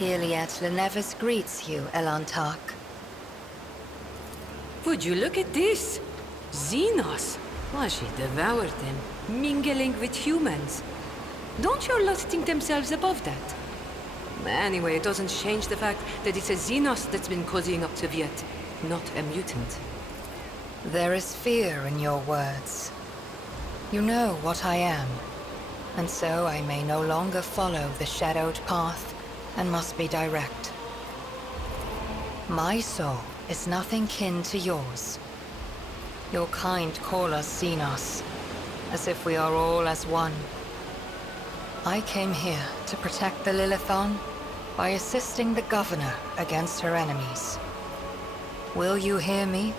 Yrliet Lenevis greets you, Elantark. Would you look at this? Xenos! Well, she devoured them, mingling with humans. Don't your lot think themselves above that? Anyway, it doesn't change the fact that it's a Xenos that's been cozying up to Viet, not a mutant. There is fear in your words. You know what I am, and so I may no longer follow the shadowed path and must be direct. My soul is nothing kin to yours. Your kind call us Xenos, as if we are all as one. I came here to protect the Lilithon by assisting the Governor against her enemies. Will you hear me,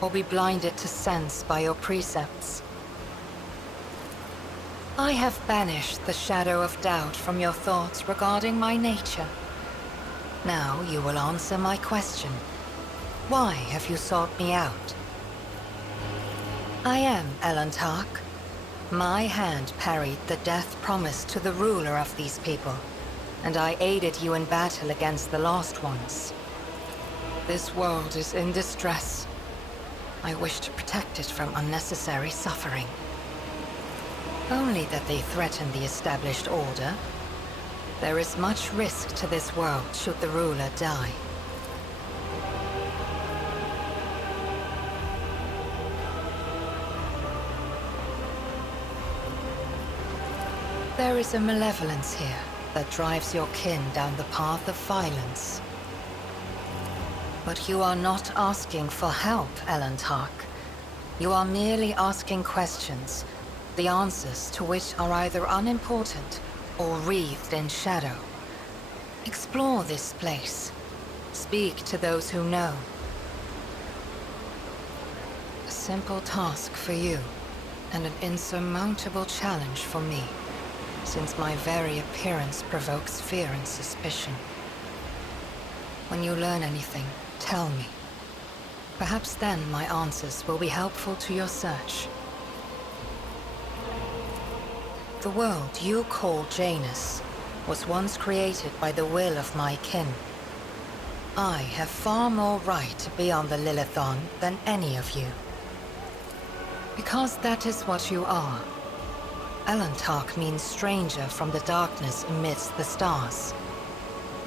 or be blinded to sense by your precepts? I have banished the shadow of doubt from your thoughts regarding my nature. Now you will answer my question. Why have you sought me out? I am Elantark. My hand parried the death promised to the ruler of these people, and I aided you in battle against the Lost Ones. This world is in distress. I wish to protect it from unnecessary suffering. Only that they threaten the established order. There is much risk to this world should the ruler die. There is a malevolence here that drives your kin down the path of violence. But you are not asking for help, Elantark. You are merely asking questions, the answers to which are either unimportant or wreathed in shadow. Explore this place. Speak to those who know. A simple task for you, and an insurmountable challenge for me, since my very appearance provokes fear and suspicion. When you learn anything, tell me. Perhaps then my answers will be helpful to your search. The world you call Janus was once created by the will of my kin. I have far more right to be on the Lilithon than any of you. Because that is what you are. Elantark means stranger from the darkness amidst the stars.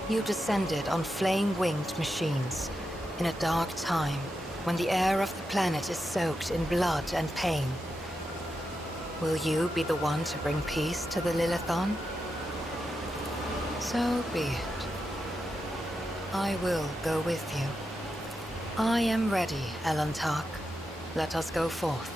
You descended on flame-winged machines in a dark time when the air of the planet is soaked in blood and pain. Will you be the one to bring peace to the Lilithon? So be it. I will go with you. I am ready, Elantark. Let us go forth.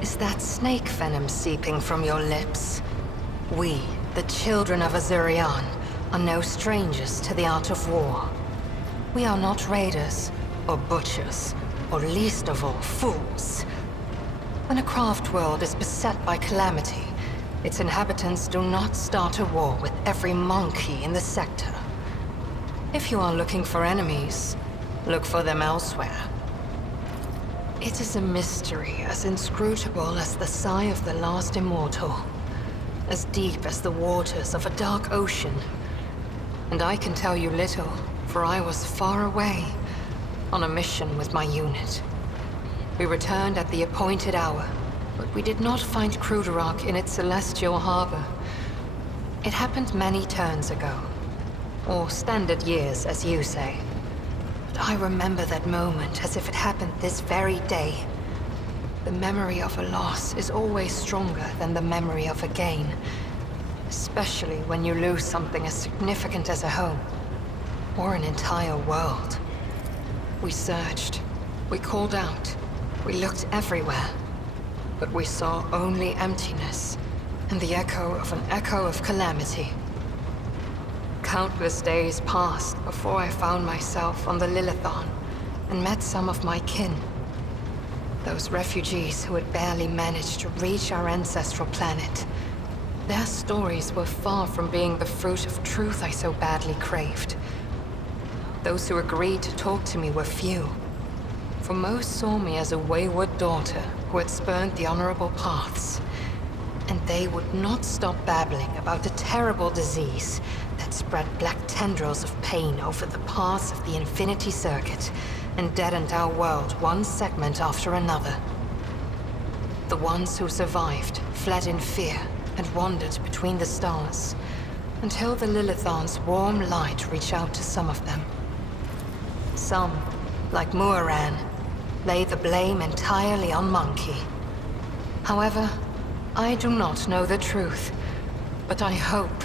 Is that snake venom seeping from your lips? We, the children of Azurian, are no strangers to the art of war. We are not raiders, or butchers, or least of all, fools. When a craft world is beset by calamity, its inhabitants do not start a war with every monkey in the sector. If you are looking for enemies, look for them elsewhere. It is a mystery as inscrutable as the sigh of the last immortal, as deep as the waters of a dark ocean. And I can tell you little, for I was far away, on a mission with my unit. We returned at the appointed hour, but we did not find Kruderok in its celestial harbor. It happened many turns ago, or standard years, as you say. But I remember that moment as if it happened this very day. The memory of a loss is always stronger than the memory of a gain, especially when you lose something as significant as a home, or an entire world. We searched, we called out, we looked everywhere, but we saw only emptiness, and the echo of calamity. Countless days passed before I found myself on the Lilithon and met some of my kin. Those refugees who had barely managed to reach our ancestral planet. Their stories were far from being the fruit of truth I so badly craved. Those who agreed to talk to me were few, for most saw me as a wayward daughter who had spurned the honorable paths. And they would not stop babbling about the terrible disease that spread black tendrils of pain over the paths of the Infinity Circuit and deadened our world one segment after another. The ones who survived fled in fear and wandered between the stars, until the Lilithon's warm light reached out to some of them. Some, like Muaran, lay the blame entirely on Monkey. However, I do not know the truth, but I hope,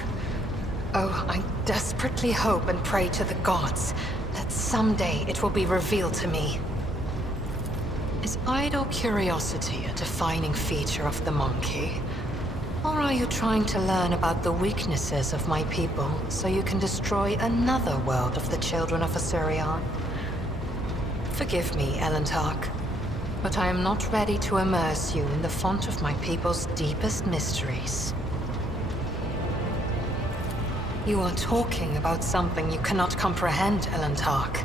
oh, I desperately hope and pray to the gods that someday it will be revealed to me. Is idle curiosity a defining feature of the Monkey? Or are you trying to learn about the weaknesses of my people so you can destroy another world of the children of Azurian? Forgive me, Elentark, but I am not ready to immerse you in the font of my people's deepest mysteries. You are talking about something you cannot comprehend, Elentark.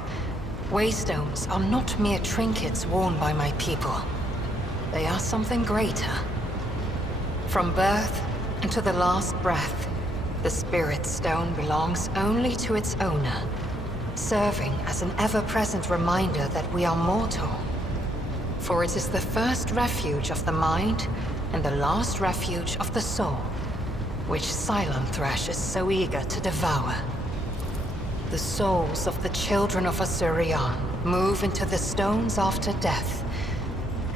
Waystones are not mere trinkets worn by my people. They are something greater. From birth until the last breath, the Spirit Stone belongs only to its owner, serving as an ever-present reminder that we are mortal. For it is the first refuge of the mind and the last refuge of the soul, which Silent-Thresh is so eager to devour. The souls of the children of Azurian move into the stones after death,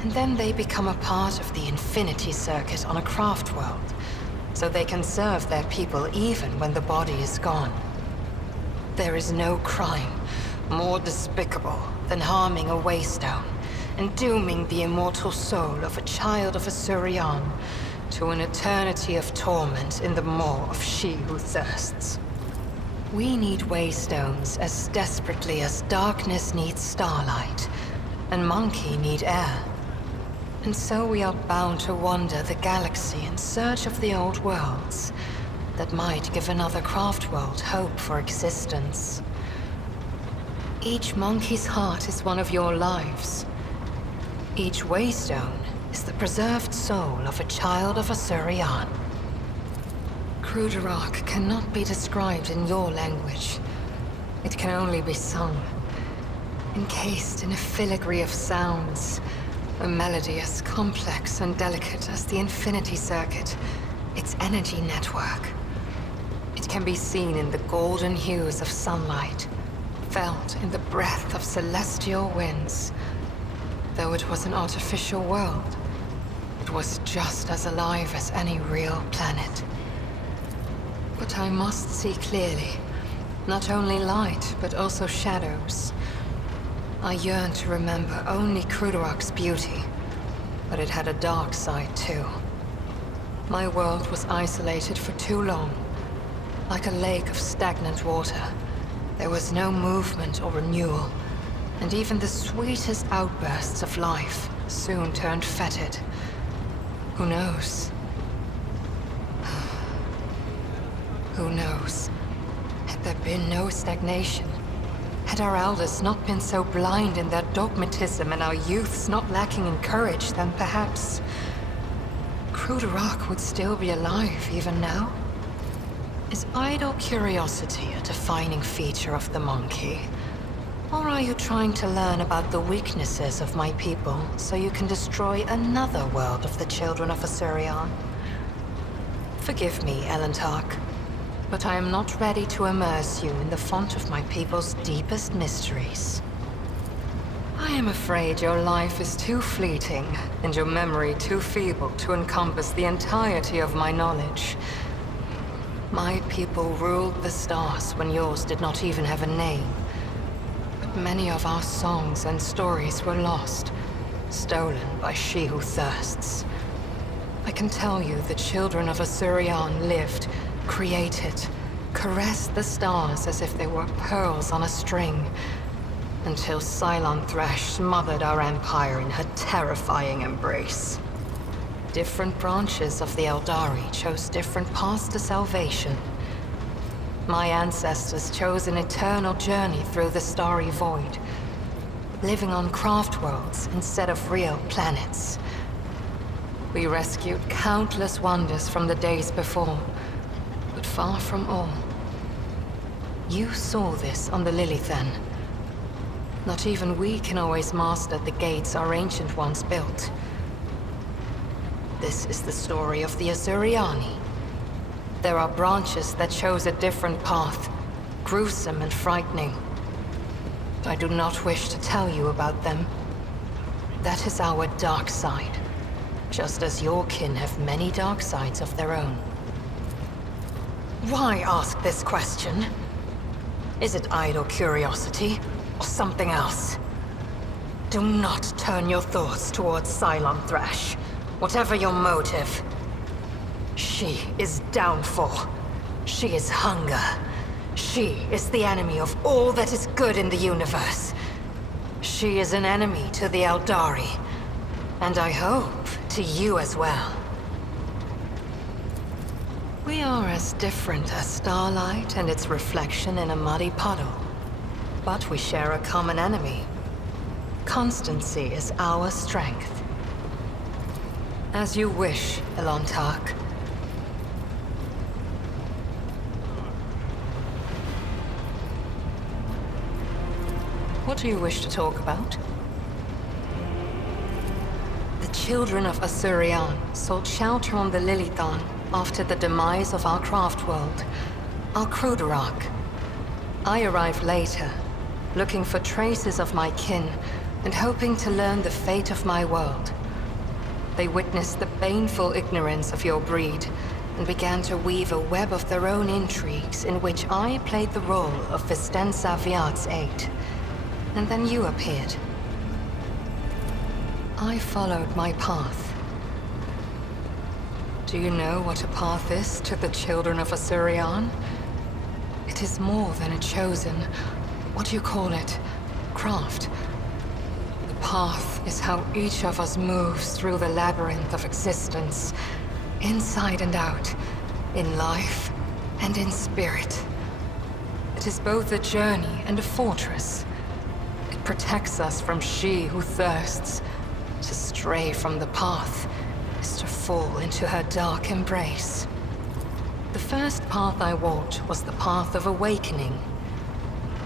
and then they become a part of the Infinity Circuit on a craft world, so they can serve their people even when the body is gone. There is no crime more despicable than harming a Waystone and dooming the immortal soul of a child of Azurian to an eternity of torment in the maw of she who thirsts. We need Waystones as desperately as darkness needs starlight, and Monkey need air. And so we are bound to wander the galaxy in search of the old worlds that might give another craft world hope for existence. Each Monkey's heart is one of your lives. Each Waystone is the preserved soul of a child of Azurian. Kruderok cannot be described in your language. It can only be sung, encased in a filigree of sounds, a melody as complex and delicate as the Infinity Circuit, its energy network. It can be seen in the golden hues of sunlight, felt in the breath of celestial winds. Though it was an artificial world, it was just as alive as any real planet. But I must see clearly, not only light, but also shadows. I yearn to remember only Kruderok's beauty, But it had a dark side too. My world was isolated for too long, like a lake of stagnant water. There was no movement or renewal, and even the sweetest outbursts of life soon turned fetid. Who knows? Who knows? Had there been no stagnation, had our elders not been so blind in their dogmatism and our youths not lacking in courage, then perhaps Cruderock would still be alive even now? Is idle curiosity a defining feature of the monkey? Or are you trying to learn about the weaknesses of my people so you can destroy another world of the children of Asurion? Forgive me, Elentark, but I am not ready to immerse you in the font of my people's deepest mysteries. I am afraid your life is too fleeting, and your memory too feeble to encompass the entirety of my knowledge. My people ruled the stars when yours did not even have a name. But many of our songs and stories were lost, stolen by she who thirsts. I can tell you the children of Asurion lived, created, caressed the stars as if they were pearls on a string, until Cylon Thresh smothered our empire in her terrifying embrace. Different branches of the Eldari chose different paths to salvation. My ancestors chose an eternal journey through the starry void, living on craft worlds instead of real planets. We rescued countless wonders from the days before, but far from all. You saw this on the Lilithan. Not even we can always master the gates our ancient ones built. This is the story of the Asuriani. There are branches that chose a different path, gruesome and frightening. I do not wish to tell you about them. That is our dark side, just as your kin have many dark sides of their own. Why ask this question? Is it idle curiosity, or something else? Do not turn your thoughts towards Cylon Thresh, whatever your motive. She is downfall. She is hunger. She is the enemy of all that is good in the universe. She is an enemy to the Eldari, and I hope to you as well. We are as different as starlight and its reflection in a muddy puddle. But we share a common enemy. Constancy is our strength. As you wish, Elentark. What do you wish to talk about? The children of Asurion sought shelter on the Lilithan after the demise of our craft world, our Cruderock. I arrived later, looking for traces of my kin and hoping to learn the fate of my world. They witnessed the baneful ignorance of your breed and began to weave a web of their own intrigues in which I played the role of Vistenza Viat's aide. And then you appeared. I followed my path. Do you know what a path is to the children of Asurion? It is more than a chosen, what do you call it, craft. The path is how each of us moves through the labyrinth of existence, inside and out, in life and in spirit. It is both a journey and a fortress. It protects us from she who thirsts. To stray from the path is to fall into her dark embrace. The first path I walked was the path of awakening.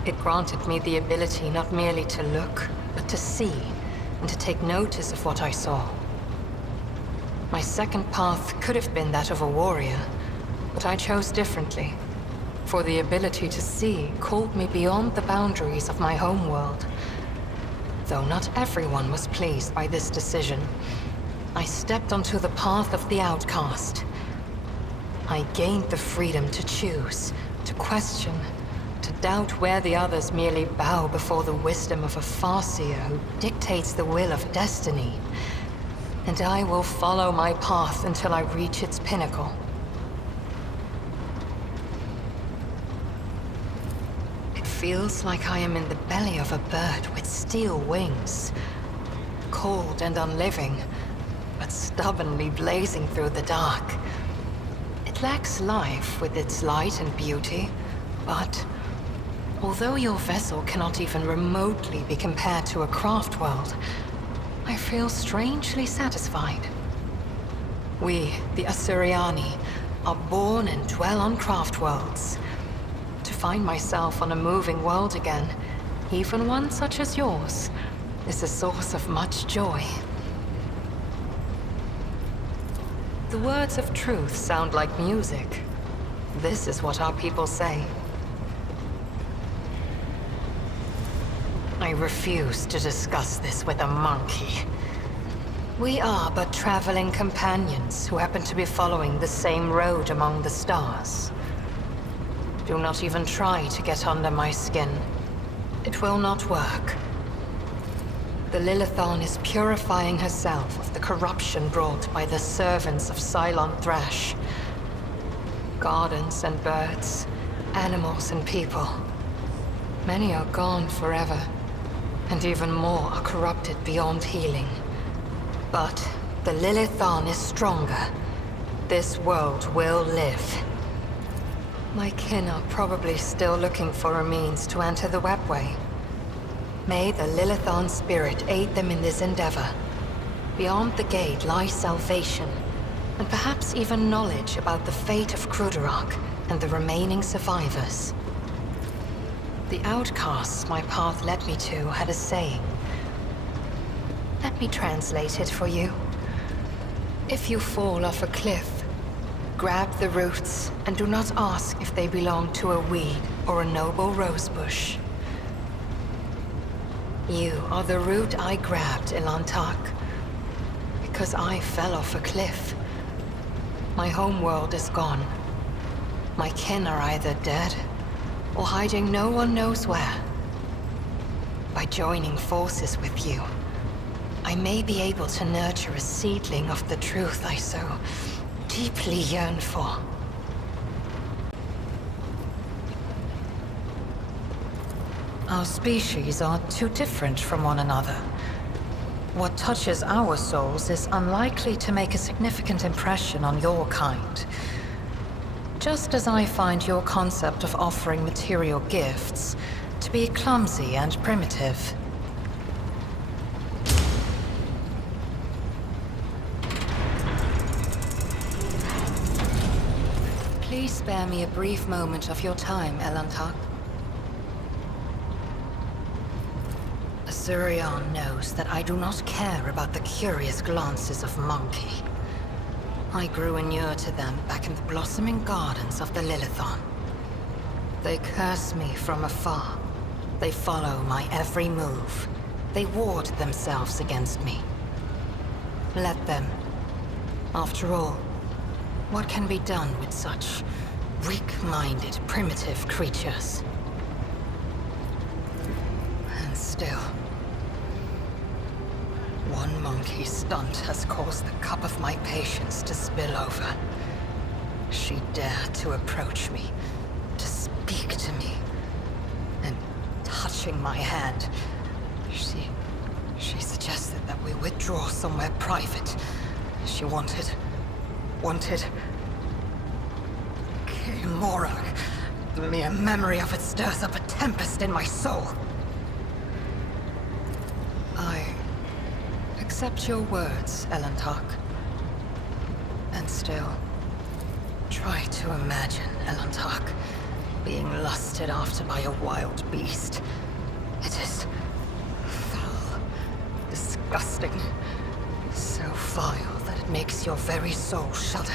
It granted me the ability not merely to look, but to see, and to take notice of what I saw. My second path could have been that of a warrior, but I chose differently, for the ability to see called me beyond the boundaries of my homeworld. Though not everyone was pleased by this decision, I stepped onto the path of the outcast. I gained the freedom to choose, to question, to doubt where the others merely bow before the wisdom of a farseer who dictates the will of destiny. and I will follow my path until I reach its pinnacle. It feels like I am in the belly of a bird with steel wings. Cold and unliving, but stubbornly blazing through the dark. It lacks life with its light and beauty, but although your vessel cannot even remotely be compared to a craft world, I feel strangely satisfied. We, the Asuryani, are born and dwell on craft worlds. To find myself on a moving world again, even one such as yours, is a source of much joy. The words of truth sound like music. This is what our people say. I refuse to discuss this with a monkey. We are but traveling companions who happen to be following the same road among the stars. Do not even try to get under my skin. It will not work. The Lilithon is purifying herself of the corruption brought by the servants of Cylon Thrash. Gardens and birds, animals and people. Many are gone forever, and even more are corrupted beyond healing. But the Lilithon is stronger. This world will live. My kin are probably still looking for a means to enter the webway. May the Lilithon spirit aid them in this endeavor. Beyond the gate lies salvation, and perhaps even knowledge about the fate of Krudarok and the remaining survivors. The outcasts my path led me to had a saying. Let me translate it for you. If you fall off a cliff, grab the roots and do not ask if they belong to a weed or a noble rosebush. You are the root I grabbed, Ilantak, because I fell off a cliff. My homeworld is gone. My kin are either dead or hiding no one knows where. By joining forces with you, I may be able to nurture a seedling of the truth I so deeply yearn for. Our species are too different from one another. What touches our souls is unlikely to make a significant impression on your kind. Just as I find your concept of offering material gifts to be clumsy and primitive. Please spare me a brief moment of your time, Elantak. Azurion knows that I do not care about the curious glances of monkey. I grew inured to them back in the blossoming gardens of the Lilithon. They curse me from afar. They follow my every move. They ward themselves against me. Let them. After all, what can be done with such weak-minded, primitive creatures? And still, one monkey stunt has caused the cup of my patience to spill over. She dared to approach me, to speak to me, and touching my hand, she suggested that we withdraw somewhere private. She wanted Morak. The mere memory of it stirs up a tempest in my soul. I accept your words, Elantak. And still, try to imagine, Elantak, being lusted after by a wild beast. It is foul, disgusting, so vile that it makes your very soul shudder.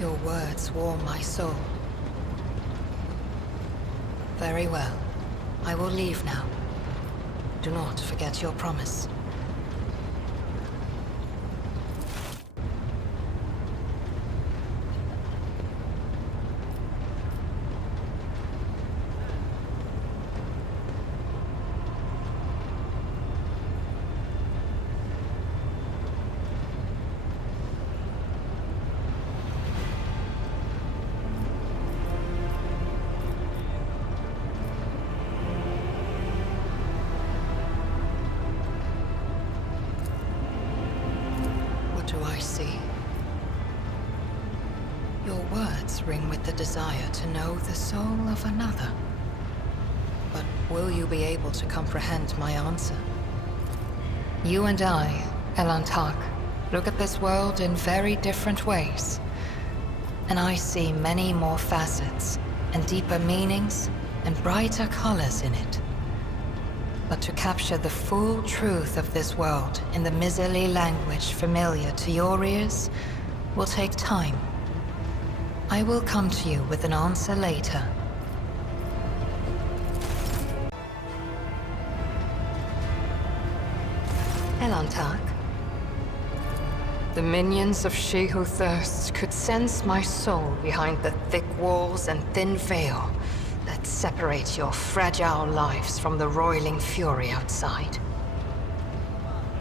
Your words warm my soul. Very well. I will leave now. Do not forget your promise. Do I see? Your words ring with the desire to know the soul of another. But will you be able to comprehend my answer? You and I, Elantak, look at this world in very different ways. And I see many more facets, and deeper meanings, and brighter colors in it. But to capture the full truth of this world in the miserly language familiar to your ears will take time. I will come to you with an answer later. Elantak. The minions of She Who Thirsts could sense my soul behind the thick walls and thin veil that separate your fragile lives from the roiling fury outside.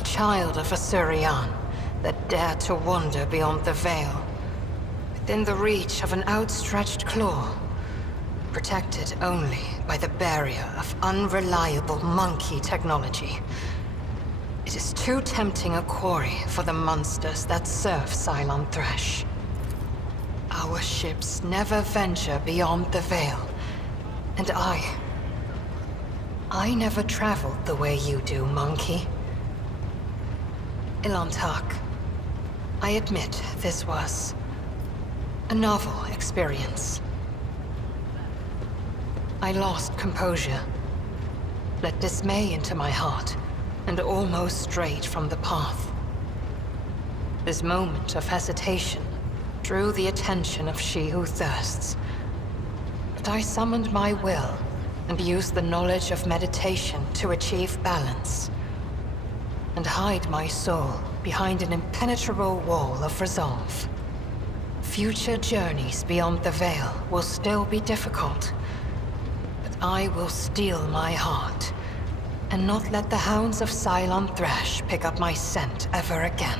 Child of Asurian that dare to wander beyond the veil, within the reach of an outstretched claw, protected only by the barrier of unreliable monkey technology. It is too tempting a quarry for the monsters that serve Cylon Thresh. Our ships never venture beyond the veil, and I never traveled the way you do, monkey. Elantak, I admit this was a novel experience. I lost composure, let dismay into my heart, and almost strayed from the path. This moment of hesitation drew the attention of She Who Thirsts. But I summoned my will and used the knowledge of meditation to achieve balance, and hide my soul behind an impenetrable wall of resolve. Future journeys beyond the veil will still be difficult, but I will steel my heart and not let the hounds of Cylon Thresh pick up my scent ever again.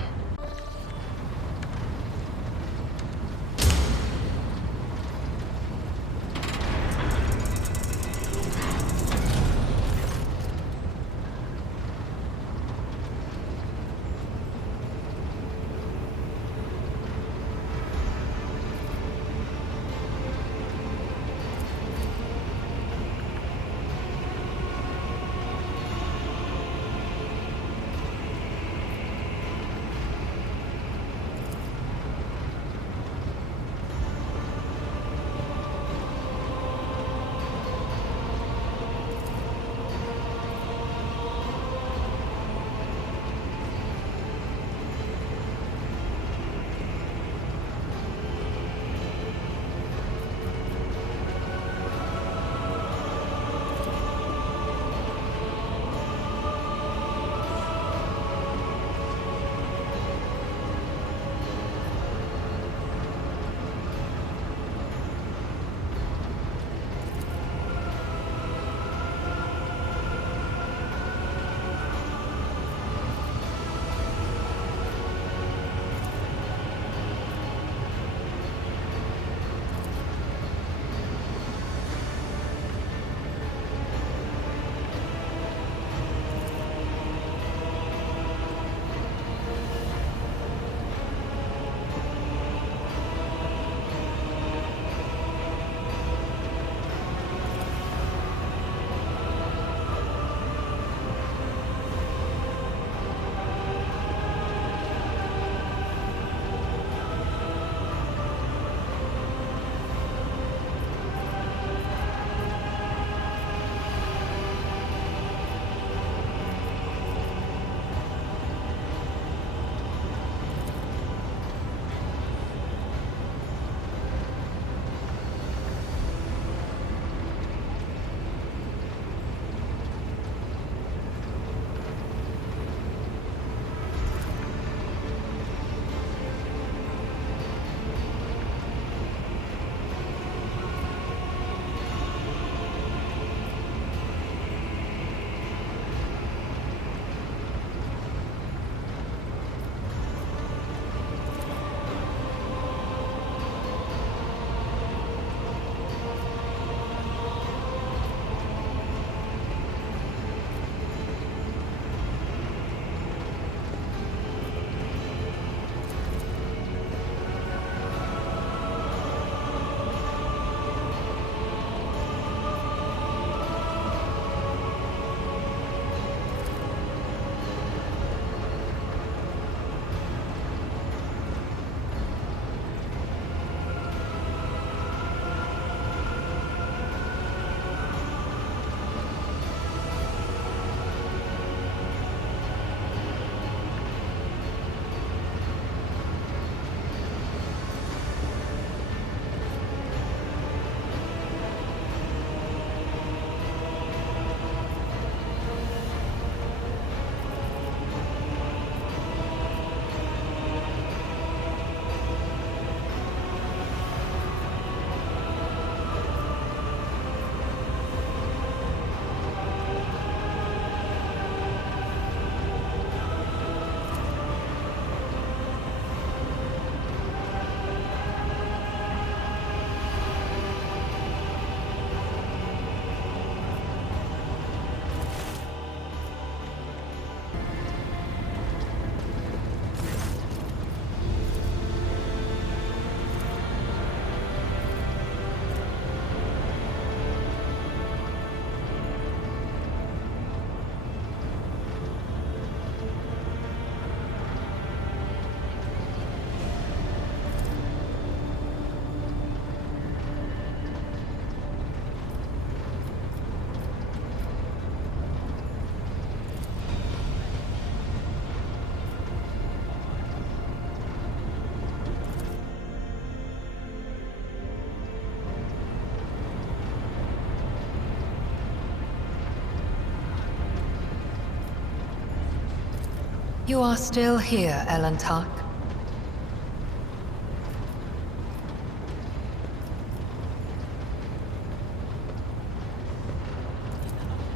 You are still here, Elentak.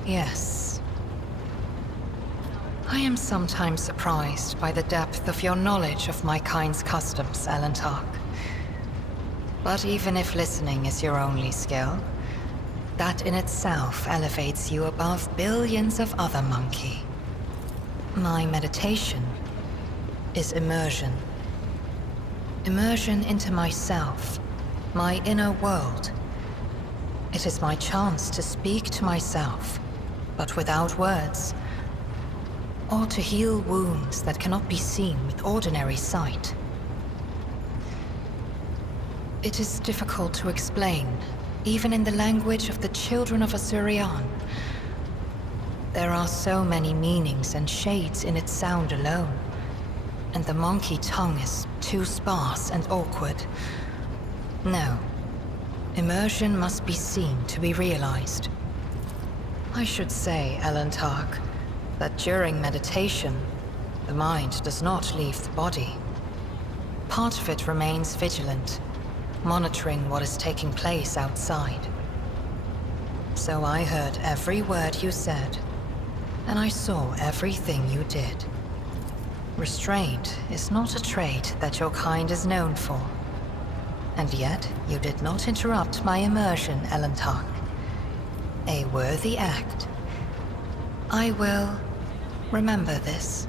Yes. I am sometimes surprised by the depth of your knowledge of my kind's customs, Elentak. But even if listening is your only skill, that in itself elevates you above billions of other monkey. My meditation is immersion. Immersion into myself, my inner world. It is my chance to speak to myself, but without words, or to heal wounds that cannot be seen with ordinary sight. It is difficult to explain, even in the language of the children of Asurian. There are so many meanings and shades in its sound alone, and the monkey tongue is too sparse and awkward. No. Immersion must be seen to be realized. I should say, Elentak, that during meditation, the mind does not leave the body. Part of it remains vigilant, monitoring what is taking place outside. So I heard every word you said, and I saw everything you did. Restraint is not a trait that your kind is known for. And yet, you did not interrupt my immersion, Elentak. A worthy act. I will remember this.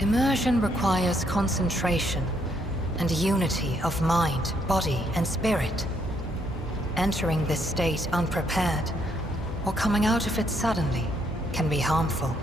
Immersion requires concentration and unity of mind, body, and spirit. Entering this state unprepared, or coming out of it suddenly, can be harmful.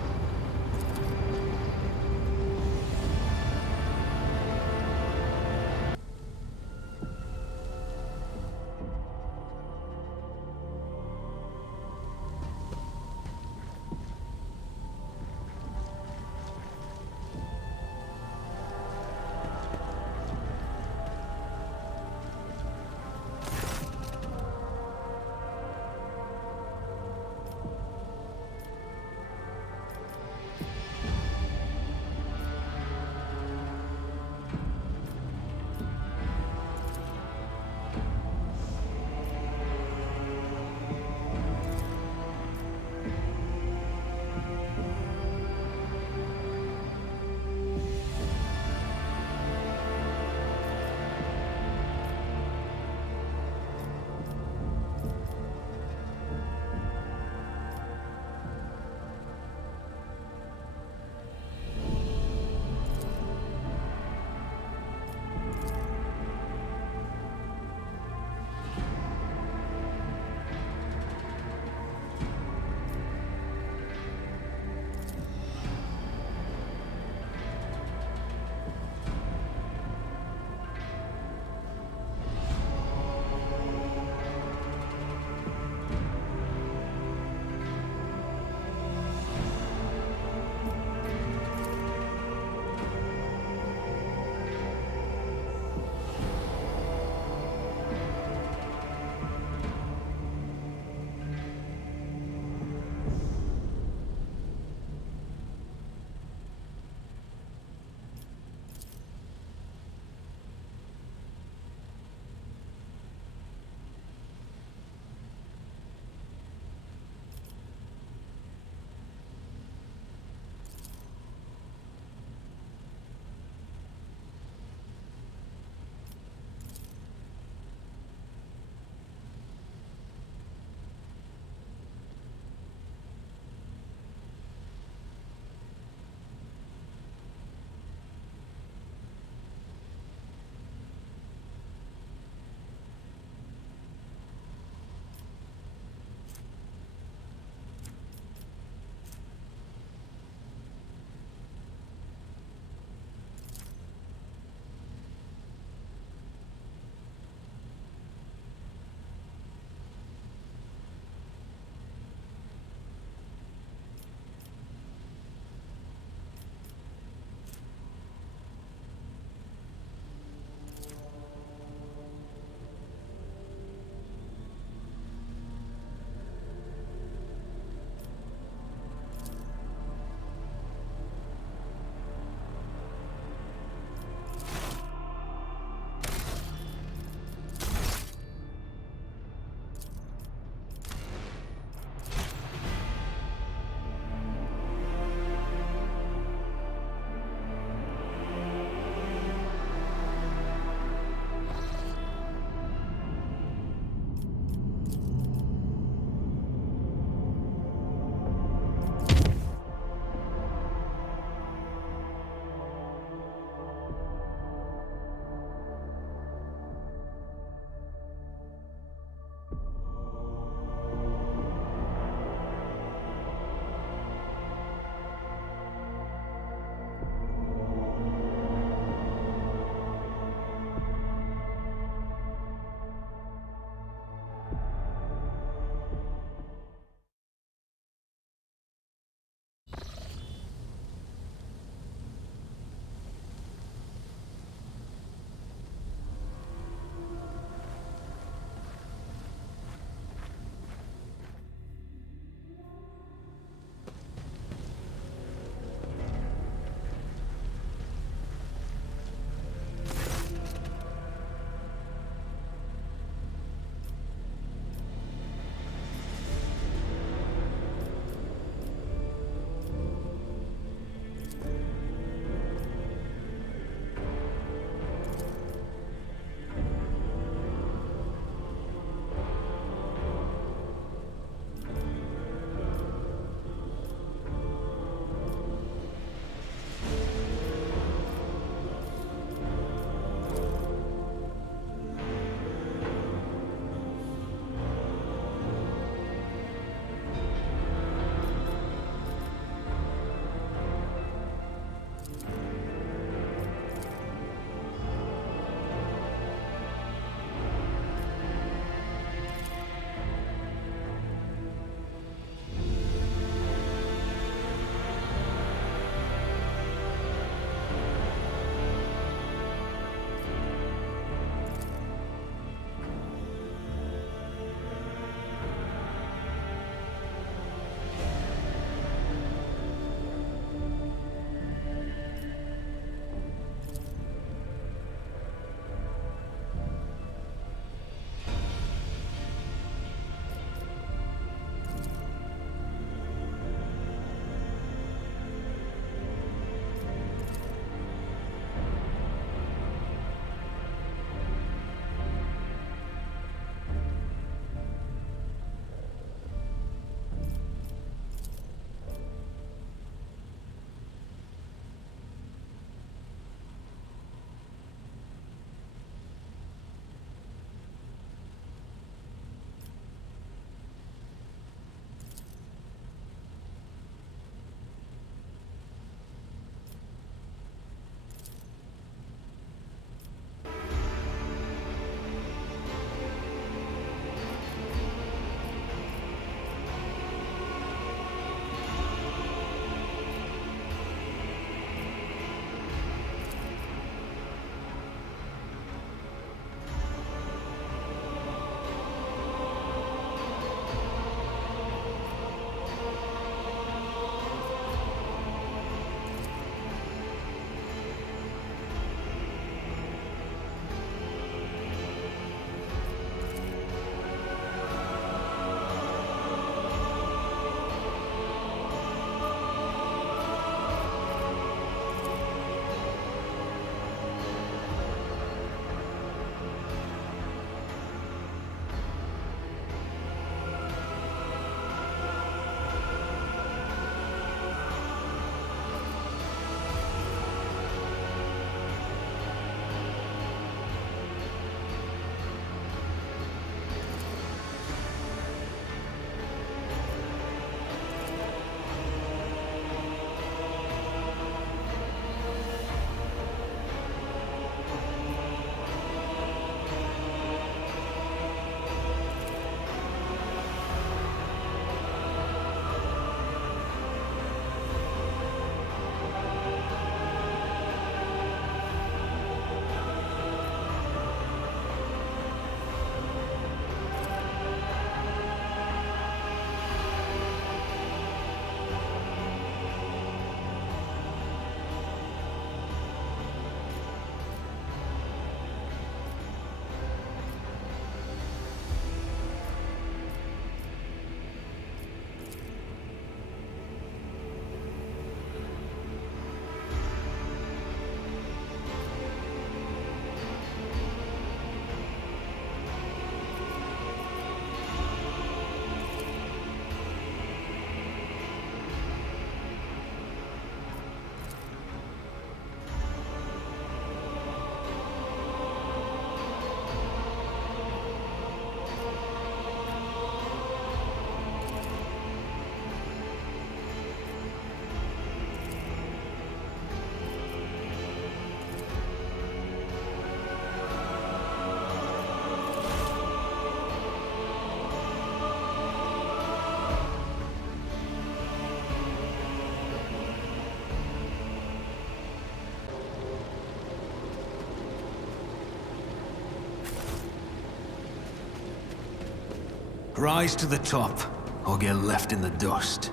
Rise to the top, or get left in the dust.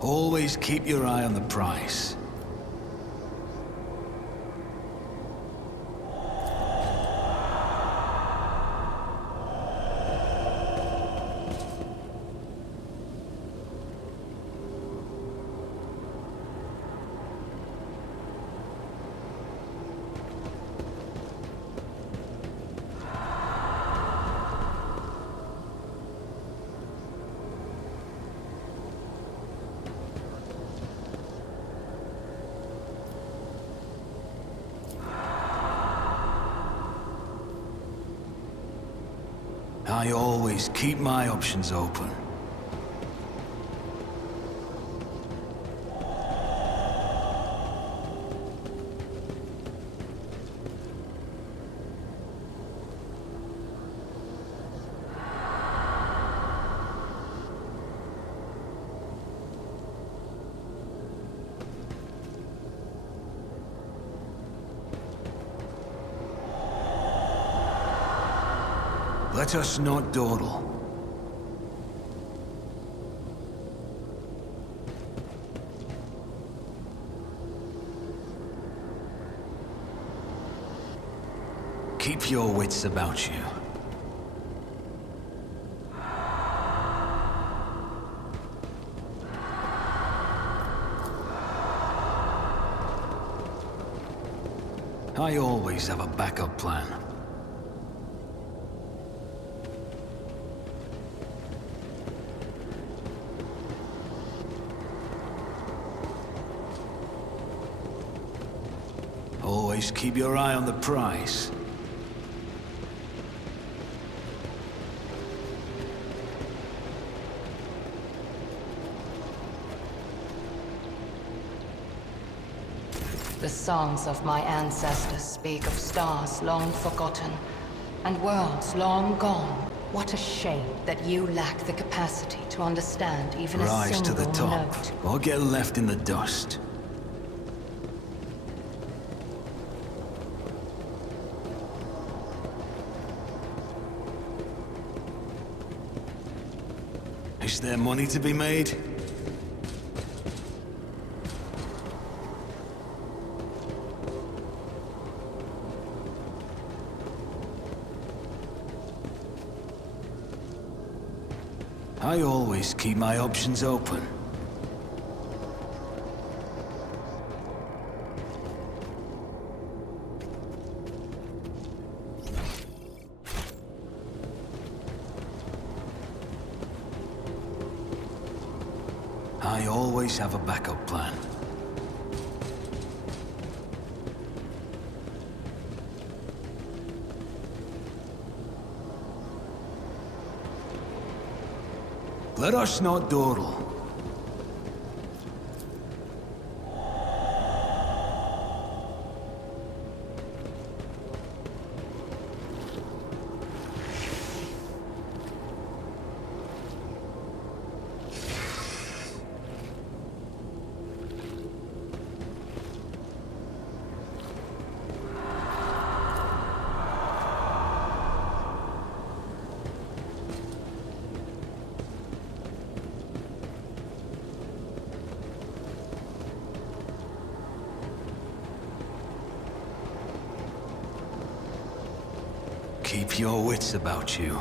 Always keep your eye on the prize. I always keep my options open. Let us not dawdle. Keep your wits about you. I always have a backup plan. Always keep your eye on the prize. The songs of my ancestors speak of stars long forgotten and worlds long gone. What a shame that you lack the capacity to understand even a Rise to single the top, note. or get left in the dust. Is there money to be made? I always keep my options open. I always have a backup plan. Let us not dawdle. Keep your wits about you.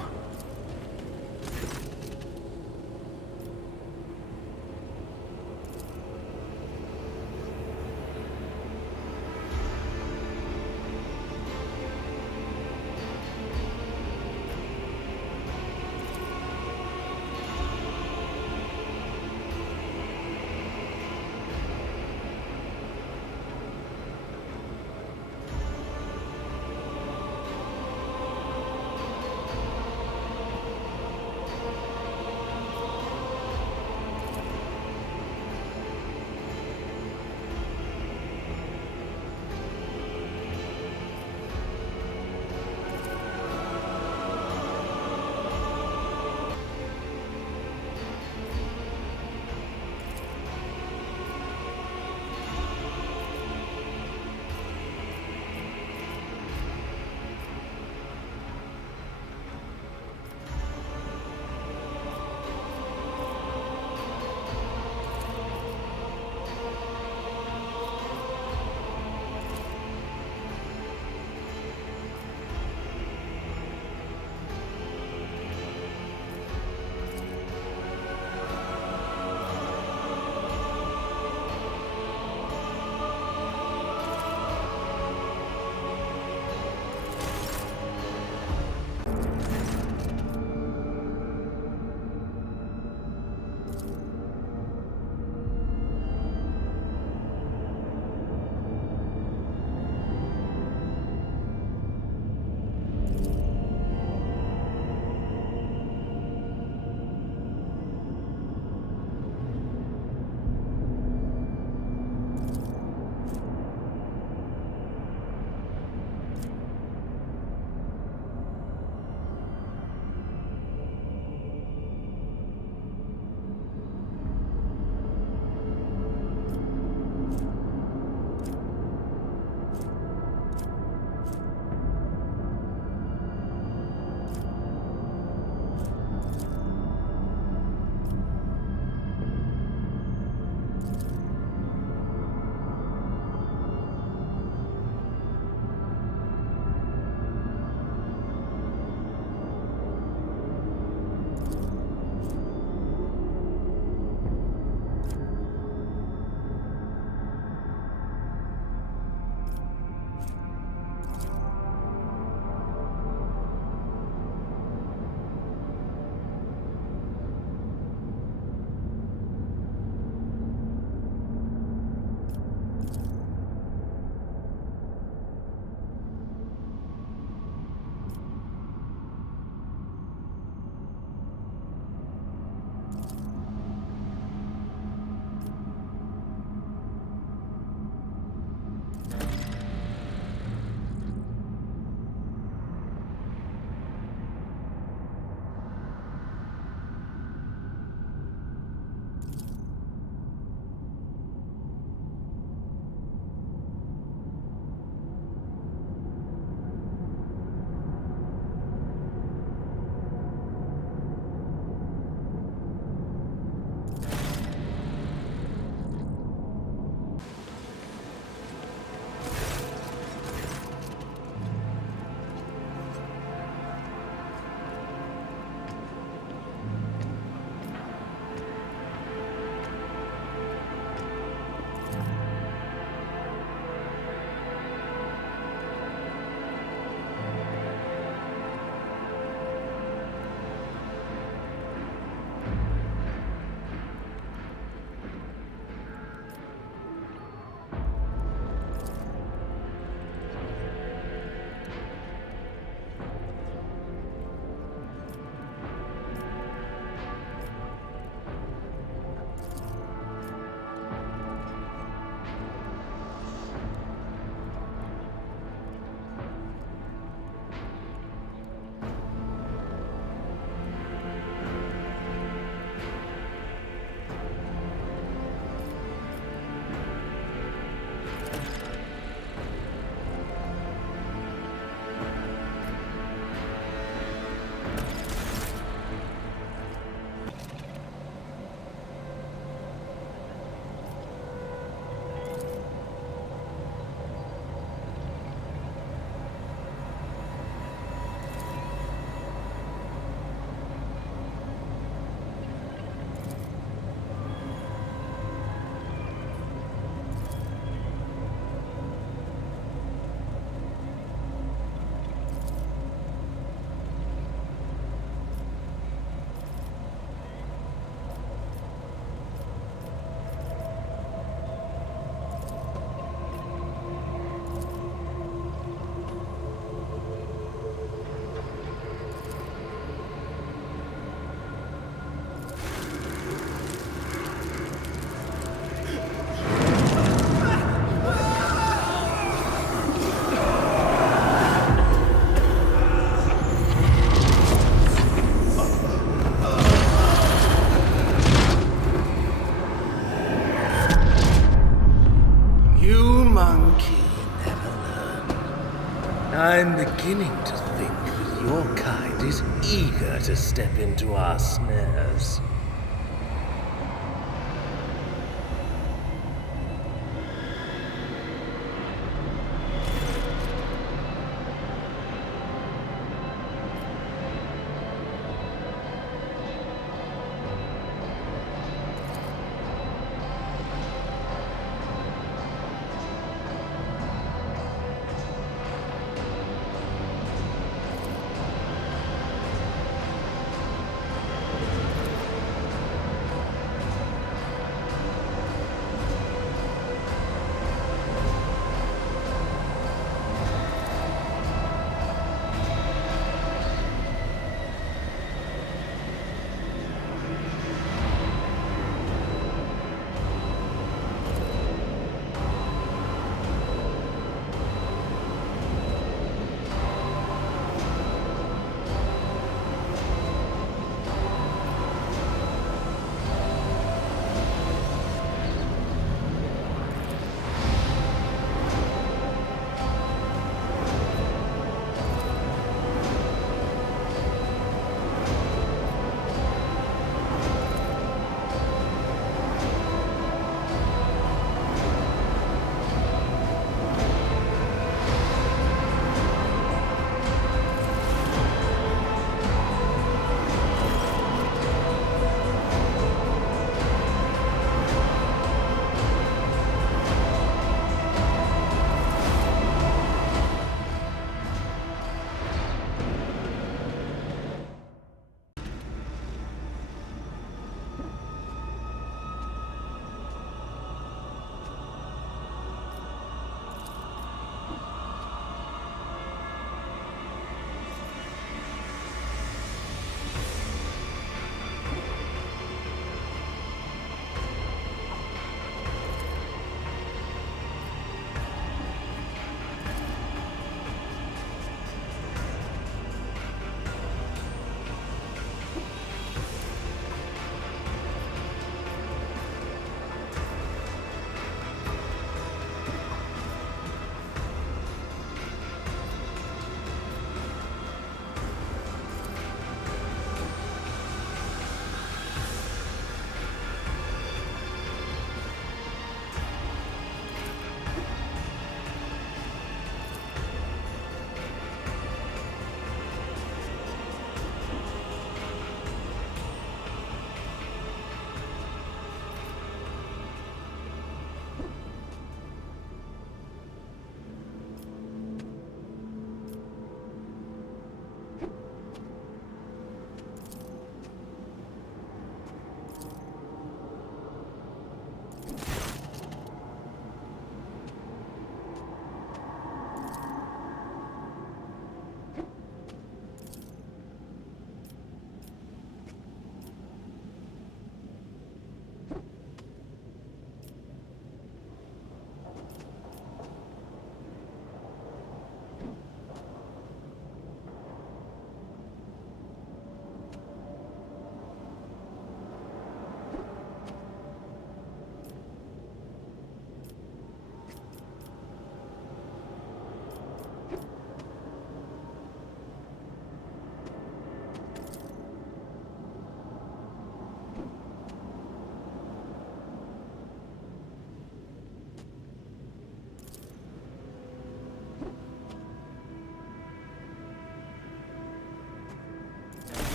I'm beginning to think that your kind is eager to step into our snares.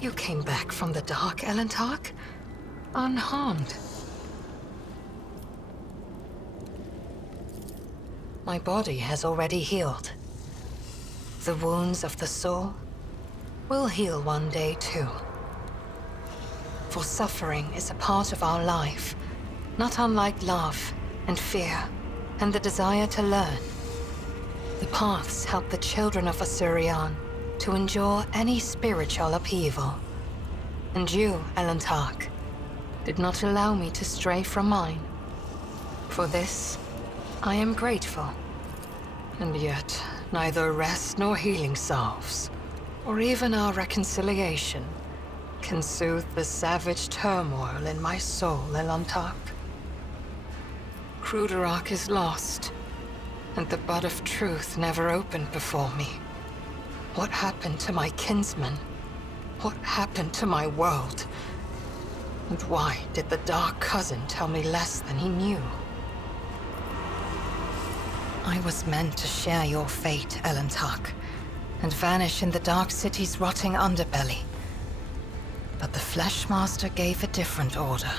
You came back from the dark, Elentark? Unharmed. My body has already healed. The wounds of the soul will heal one day too. For suffering is a part of our life, not unlike love and fear and the desire to learn. The paths help the children of Asurion to endure any spiritual upheaval. And you, Elentark, did not allow me to stray from mine. For this, I am grateful. And yet, neither rest nor healing salves, or even our reconciliation, can soothe the savage turmoil in my soul, Elantak. Cruderak is lost, and the bud of truth never opened before me. What happened to my kinsmen? What happened to my world? And why did the Dark Cousin tell me less than he knew? I was meant to share your fate, Elantak, and vanish in the Dark City's rotting underbelly. But the Fleshmaster gave a different order.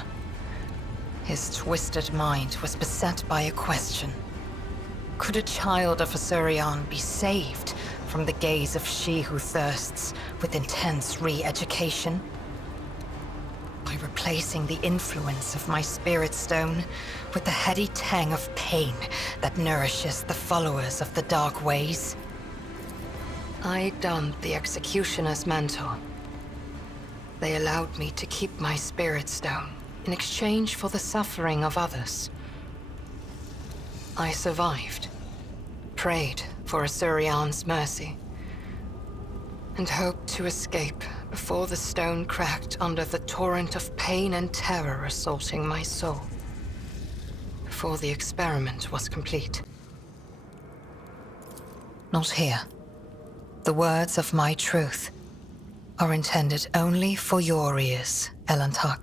His twisted mind was beset by a question. Could a child of Asurion be saved from the gaze of she who thirsts with intense re-education? By replacing the influence of my spirit stone with the heady tang of pain that nourishes the followers of the dark ways? I donned the Executioner's mantle. They allowed me to keep my spirit stone in exchange for the suffering of others. I survived, prayed for Asurion's mercy, and hoped to escape before the stone cracked under the torrent of pain and terror assaulting my soul. Before the experiment was complete. Not here. The words of my truth are intended only for your ears, Elantak.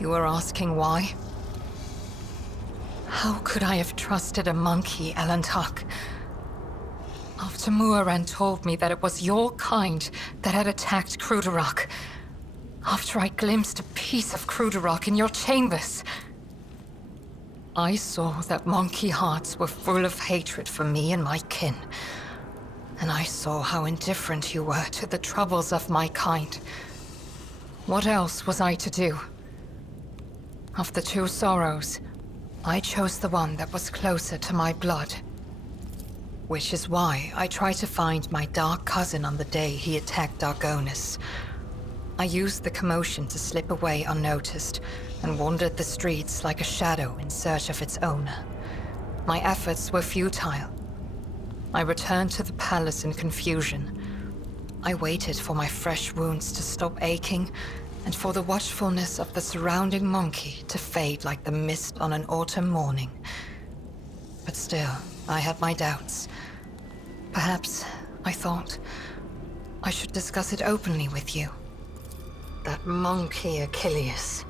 You were asking why? How could I have trusted a monkey, Elantak? After Muaran told me that it was your kind that had attacked Cruderak. After I glimpsed a piece of Cruderak in your chambers. I saw that monkey hearts were full of hatred for me and my kin. And I saw how indifferent you were to the troubles of my kind. What else was I to do? Of the two sorrows, I chose the one that was closer to my blood. Which is why I tried to find my dark cousin on the day he attacked Argonis. I used the commotion to slip away unnoticed, and wandered the streets like a shadow in search of its owner. My efforts were futile. I returned to the palace in confusion. I waited for my fresh wounds to stop aching, and for the watchfulness of the surrounding monkey to fade like the mist on an autumn morning. But still, I had my doubts. Perhaps, I thought, I should discuss it openly with you. That monkey Achilles.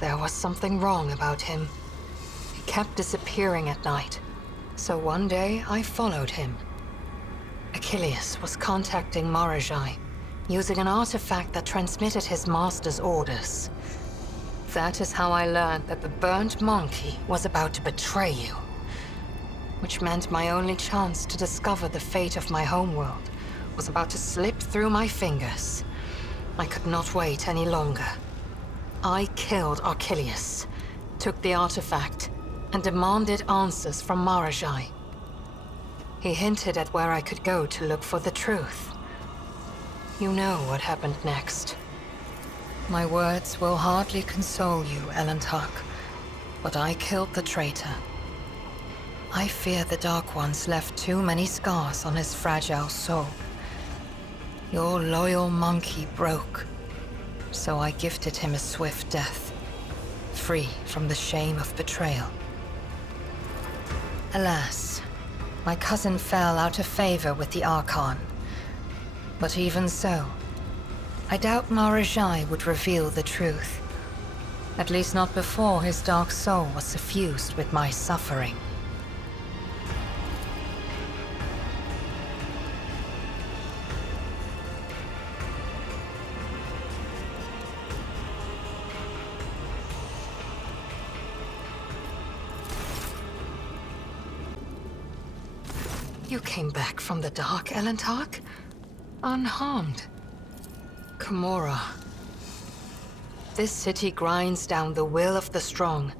There was something wrong about him. He kept disappearing at night. So one day, I followed him. Achilles was contacting Marajai, using an artifact that transmitted his master's orders. That is how I learned that the burnt monkey was about to betray you. Which meant my only chance to discover the fate of my homeworld was about to slip through my fingers. I could not wait any longer. I killed Achilles, took the artifact, and demanded answers from Marajai. He hinted at where I could go to look for the truth. You know what happened next. My words will hardly console you, Elantark, but I killed the traitor. I fear the Dark Ones left too many scars on his fragile soul. Your loyal monkey broke, so I gifted him a swift death, free from the shame of betrayal. Alas, my cousin fell out of favor with the Archon. But even so, I doubt Marajai would reveal the truth. At least not before his dark soul was suffused with my suffering. You came back from the dark, Elantark? Unharmed. Kamora. This city grinds down the will of the strong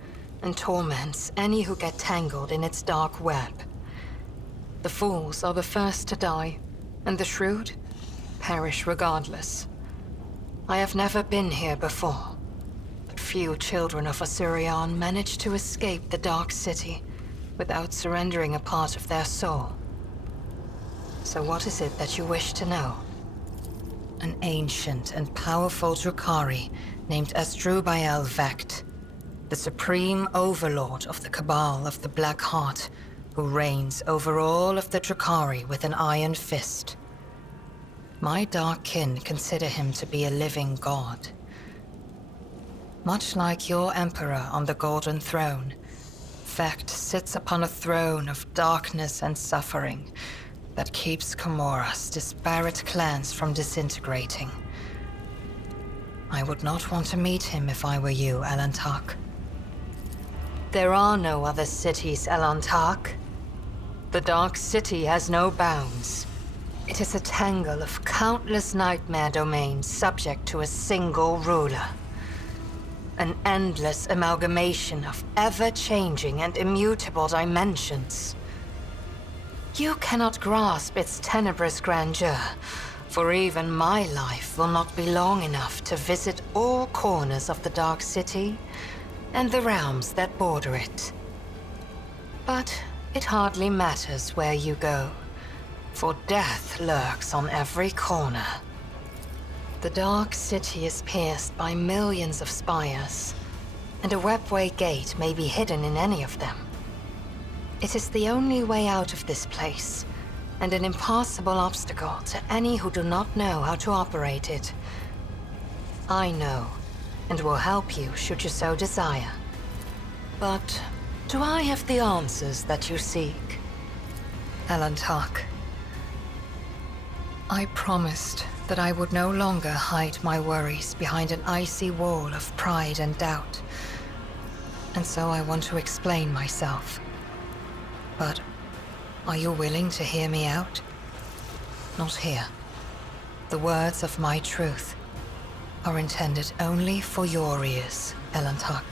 and torments any who get tangled in its dark web. The fools are the first to die, and the shrewd perish regardless. I have never been here before, but few children of Osirion manage to escape the dark city without surrendering a part of their soul. So what is it that you wish to know? An ancient and powerful Drukhari named Asdrubael Vect, the supreme overlord of the Cabal of the Black Heart, who reigns over all of the Drukhari with an iron fist. My dark kin consider him to be a living god. Much like your emperor on the Golden Throne, Vect sits upon a throne of darkness and suffering that keeps Comora's disparate clans from disintegrating. I would not want to meet him if I were you, Elantark. There are no other cities, Elantark. The Dark City has no bounds. It is a tangle of countless nightmare domains subject to a single ruler. An endless amalgamation of ever-changing and immutable dimensions. You cannot grasp its tenebrous grandeur, for even my life will not be long enough to visit all corners of the Dark City and the realms that border it. But it hardly matters where you go, for death lurks on every corner. The Dark City is pierced by millions of spires, and a webway gate may be hidden in any of them. It is the only way out of this place, and an impassable obstacle to any who do not know how to operate it. I know, and will help you should you so desire. But do I have the answers that you seek? Elantark, I promised that I would no longer hide my worries behind an icy wall of pride and doubt. And so I want to explain myself. But are you willing to hear me out? Not here. The words of my truth are intended only for your ears, Elantark.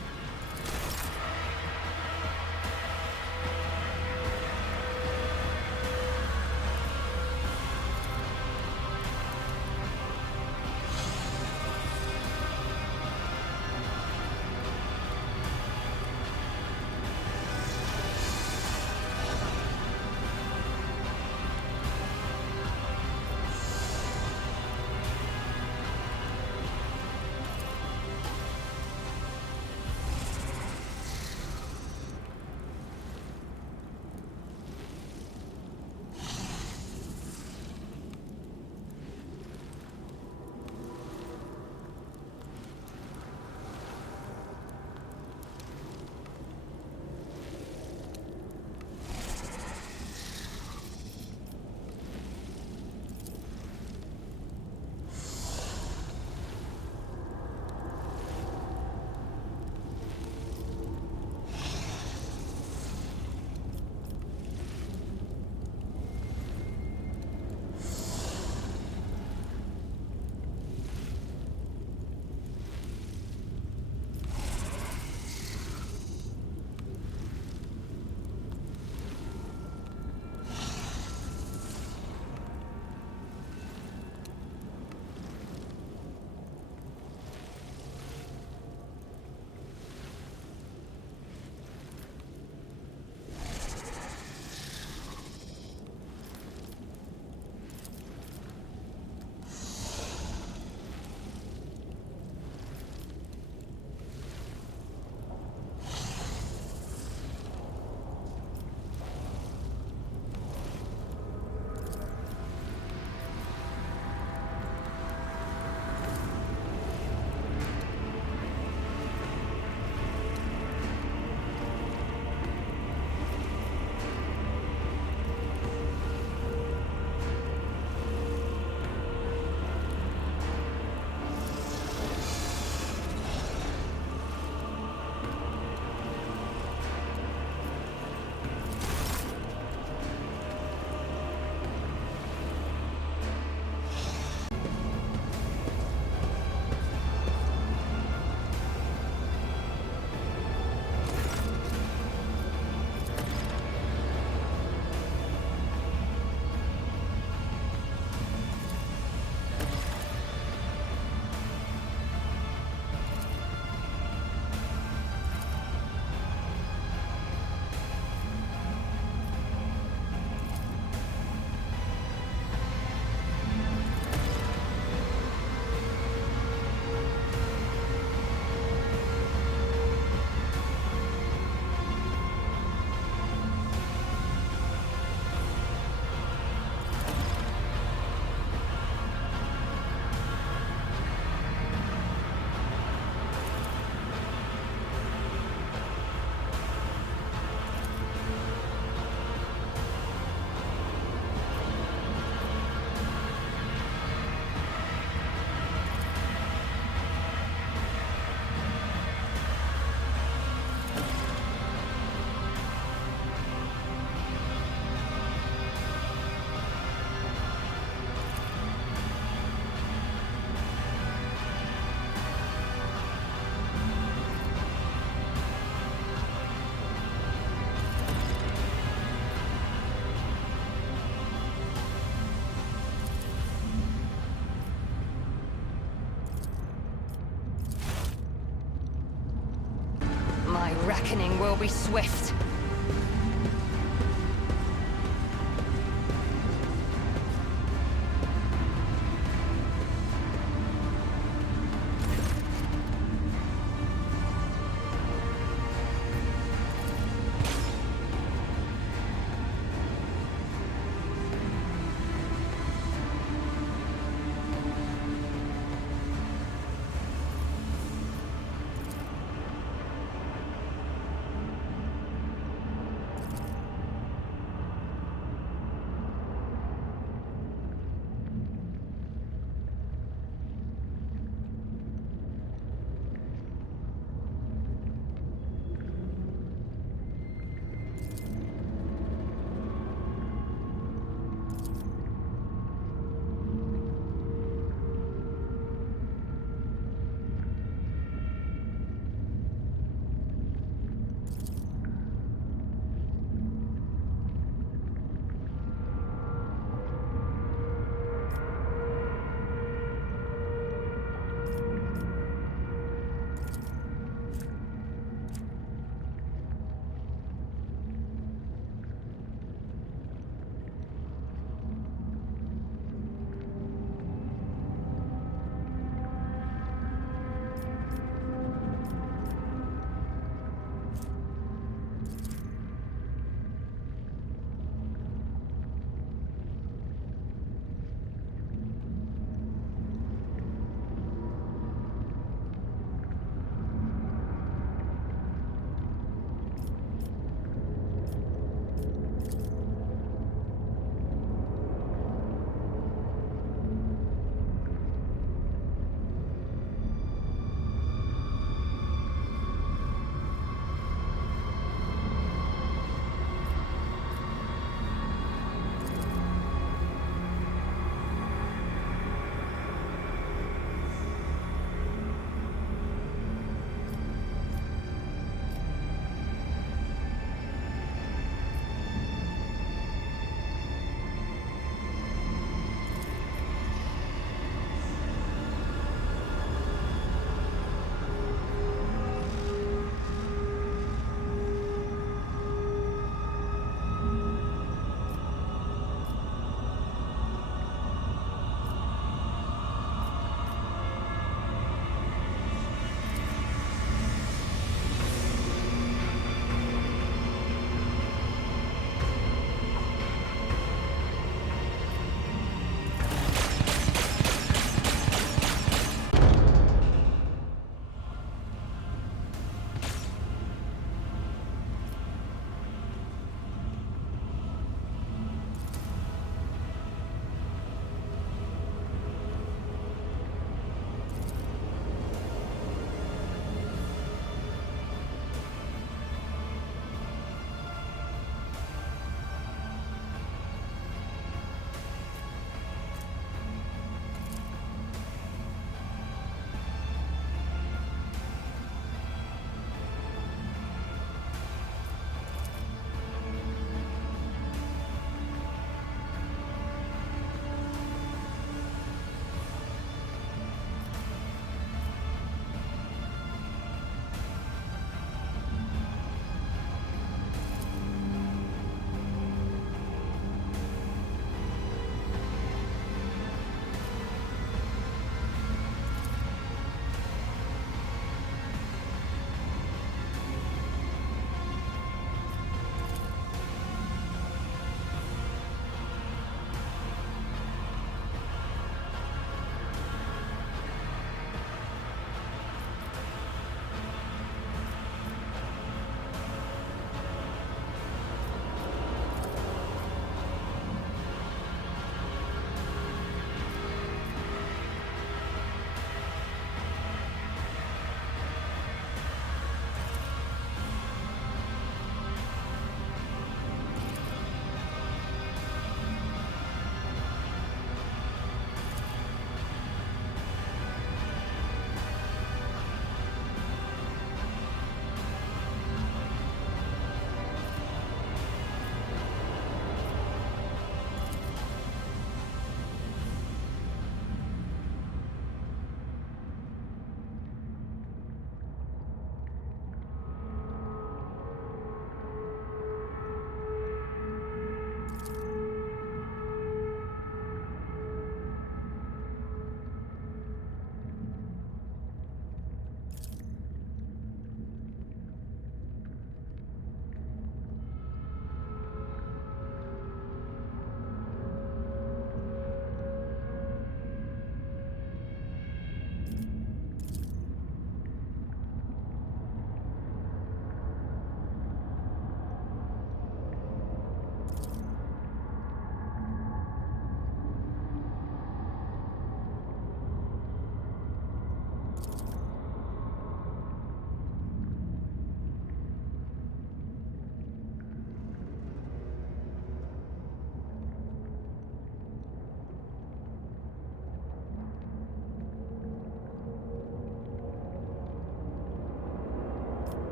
reckoning will be swift.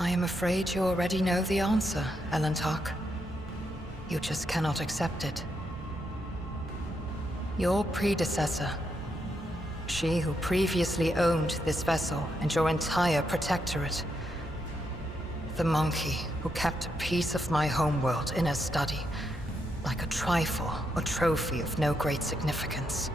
I am afraid you already know the answer, Elentark. You just cannot accept it. Your predecessor, she who previously owned this vessel and your entire protectorate, the monkey who kept a piece of my homeworld in her study, like a trifle or trophy of no great significance.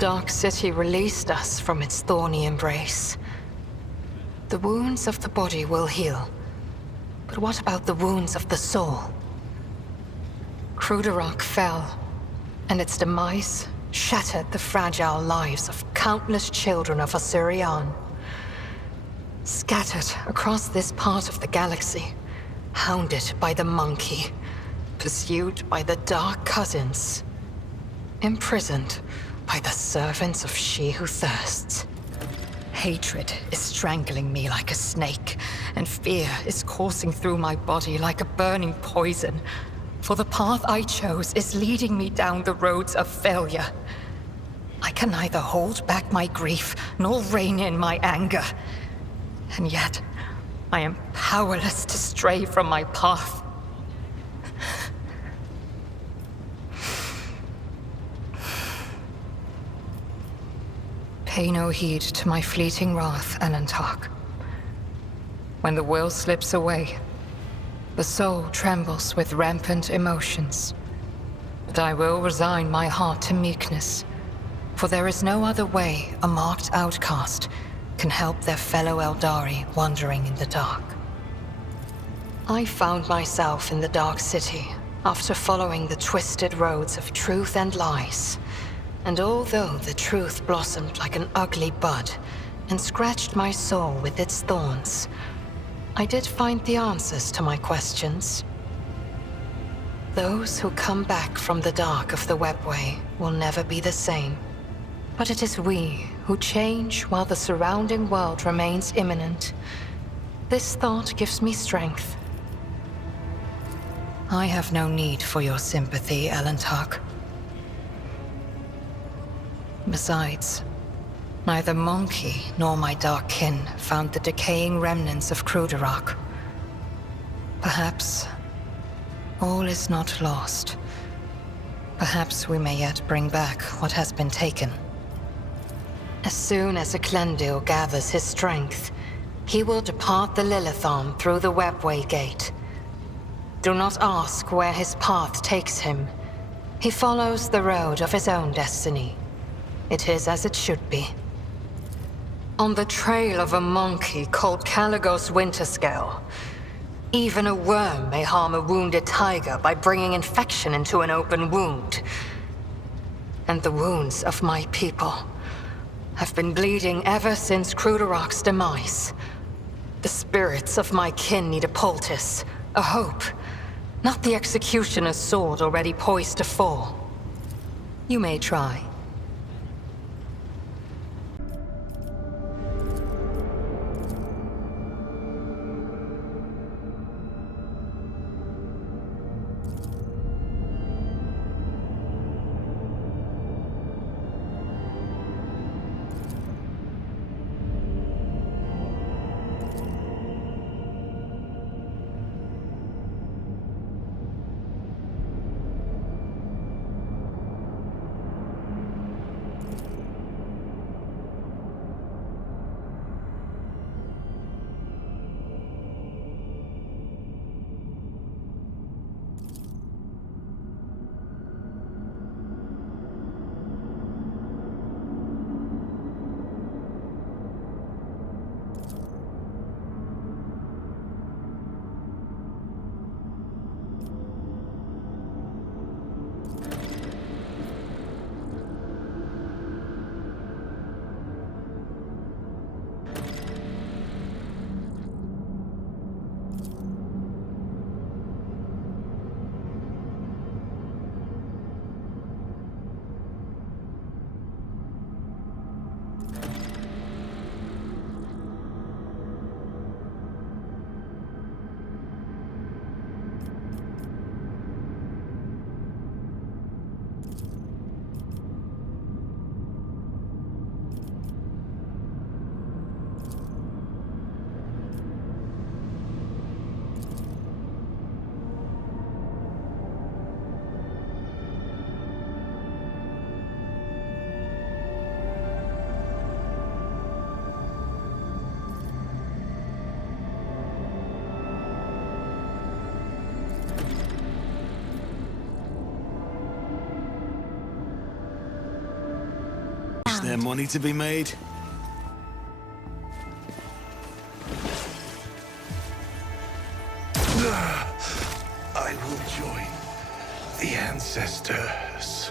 Dark City released us from its thorny embrace. The wounds of the body will heal. But what about the wounds of the soul? Cruderach fell, and its demise shattered the fragile lives of countless children of Osirian. Scattered across this part of the galaxy, hounded by the monkey, pursued by the Dark Cousins, imprisoned by the servants of She Who Thirsts. Hatred is strangling me like a snake, and fear is coursing through my body like a burning poison. For the path I chose is leading me down the roads of failure. I can neither hold back my grief nor rein in my anger. And yet, I am powerless to stray from my path. Pay no heed to my fleeting wrath, Alantark. When the will slips away, the soul trembles with rampant emotions. But I will resign my heart to meekness, for there is no other way a marked outcast can help their fellow Eldari wandering in the dark. I found myself in the Dark City after following the twisted roads of truth and lies. And although the truth blossomed like an ugly bud and scratched my soul with its thorns, I did find the answers to my questions. Those who come back from the dark of the webway will never be the same. But it is we who change while the surrounding world remains imminent. This thought gives me strength. I have no need for your sympathy, Alantark. Besides, neither Monkey nor my dark kin found the decaying remnants of Cruderach. Perhaps all is not lost. Perhaps we may yet bring back what has been taken. As soon as Eklendil gathers his strength, he will depart the Lilithon through the Webway Gate. Do not ask where his path takes him. He follows the road of his own destiny. It is as it should be. On the trail of a monkey called Caligos Winterscale, even a worm may harm a wounded tiger by bringing infection into an open wound. And the wounds of my people have been bleeding ever since Cruderach's demise. The spirits of my kin need a poultice, a hope, not the executioner's sword already poised to fall. You may try. around. there money to be made? I will join the ancestors.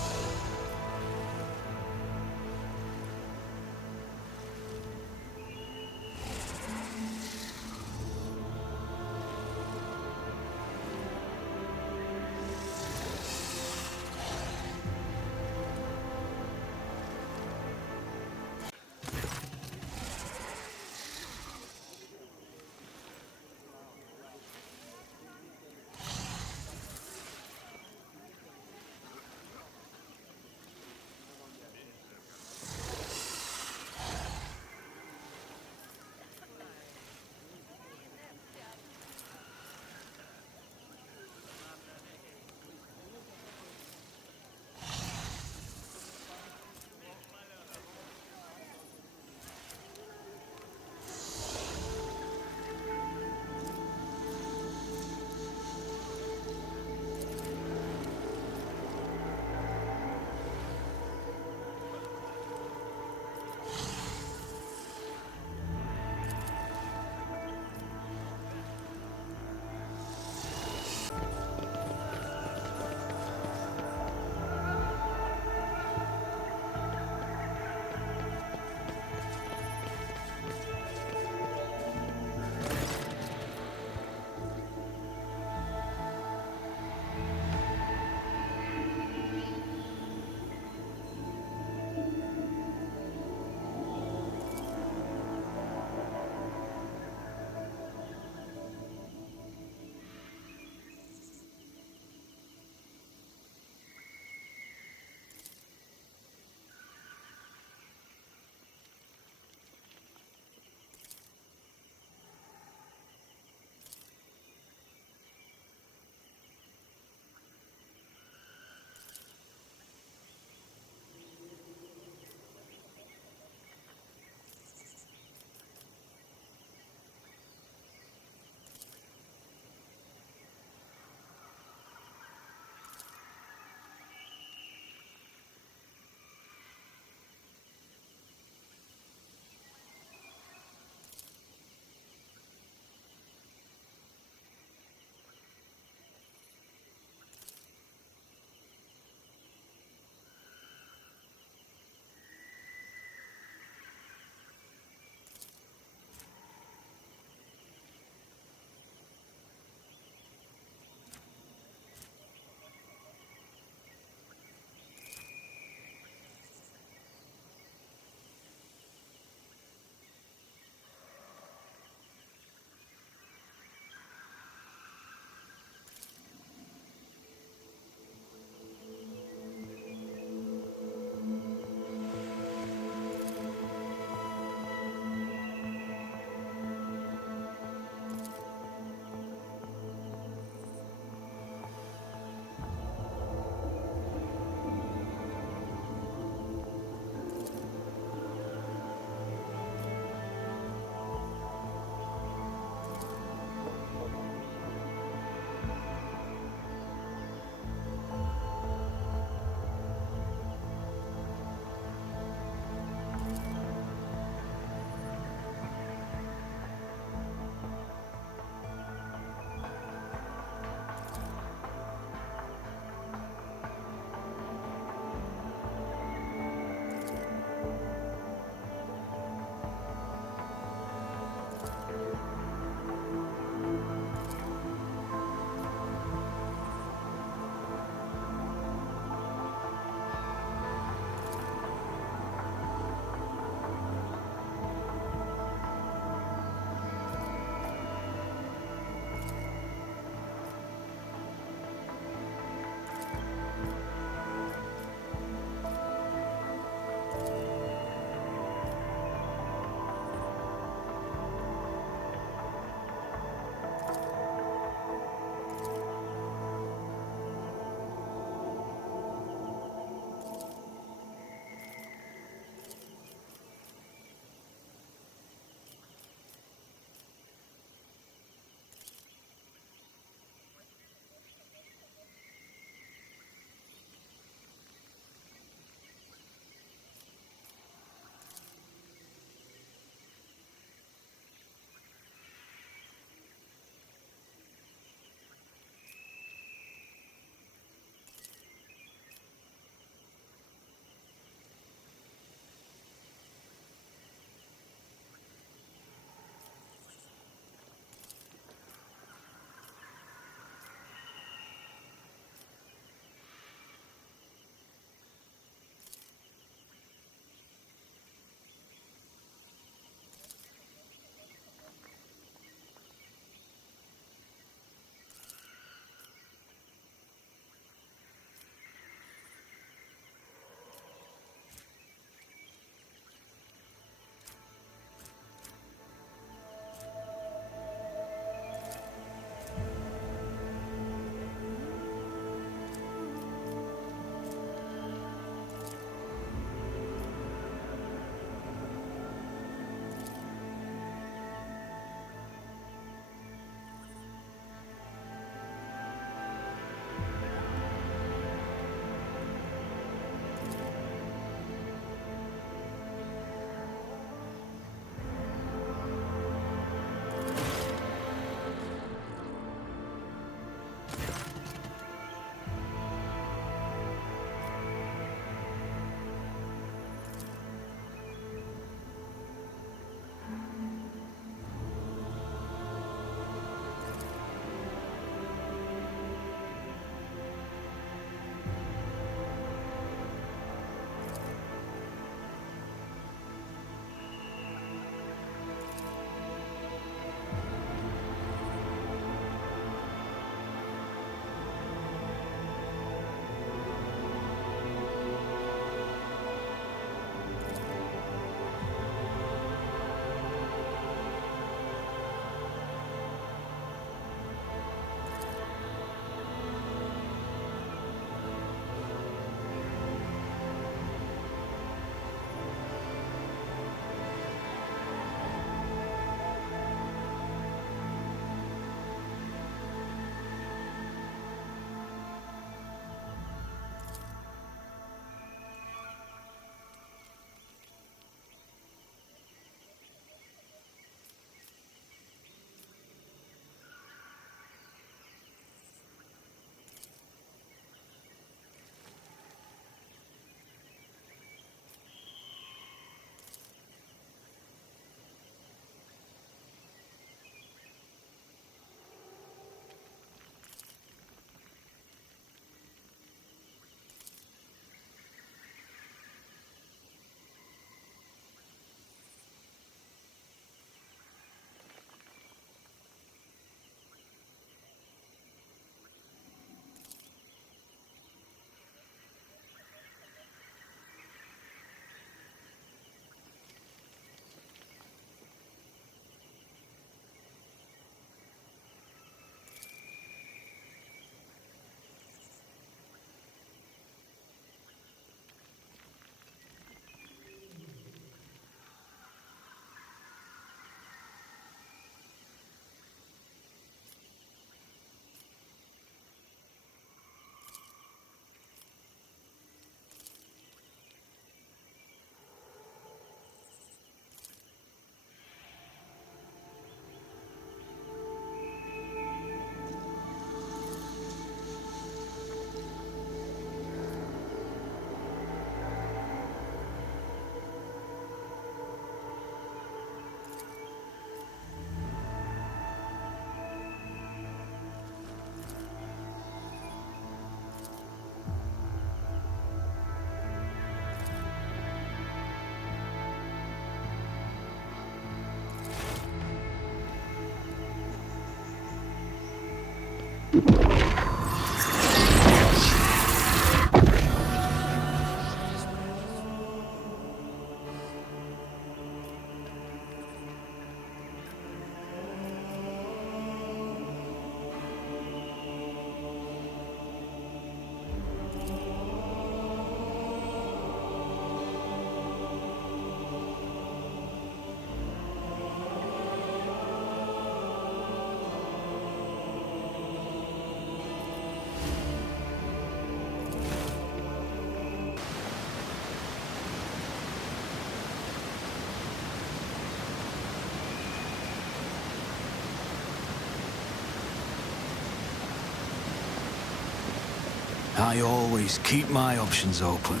I always keep my options open.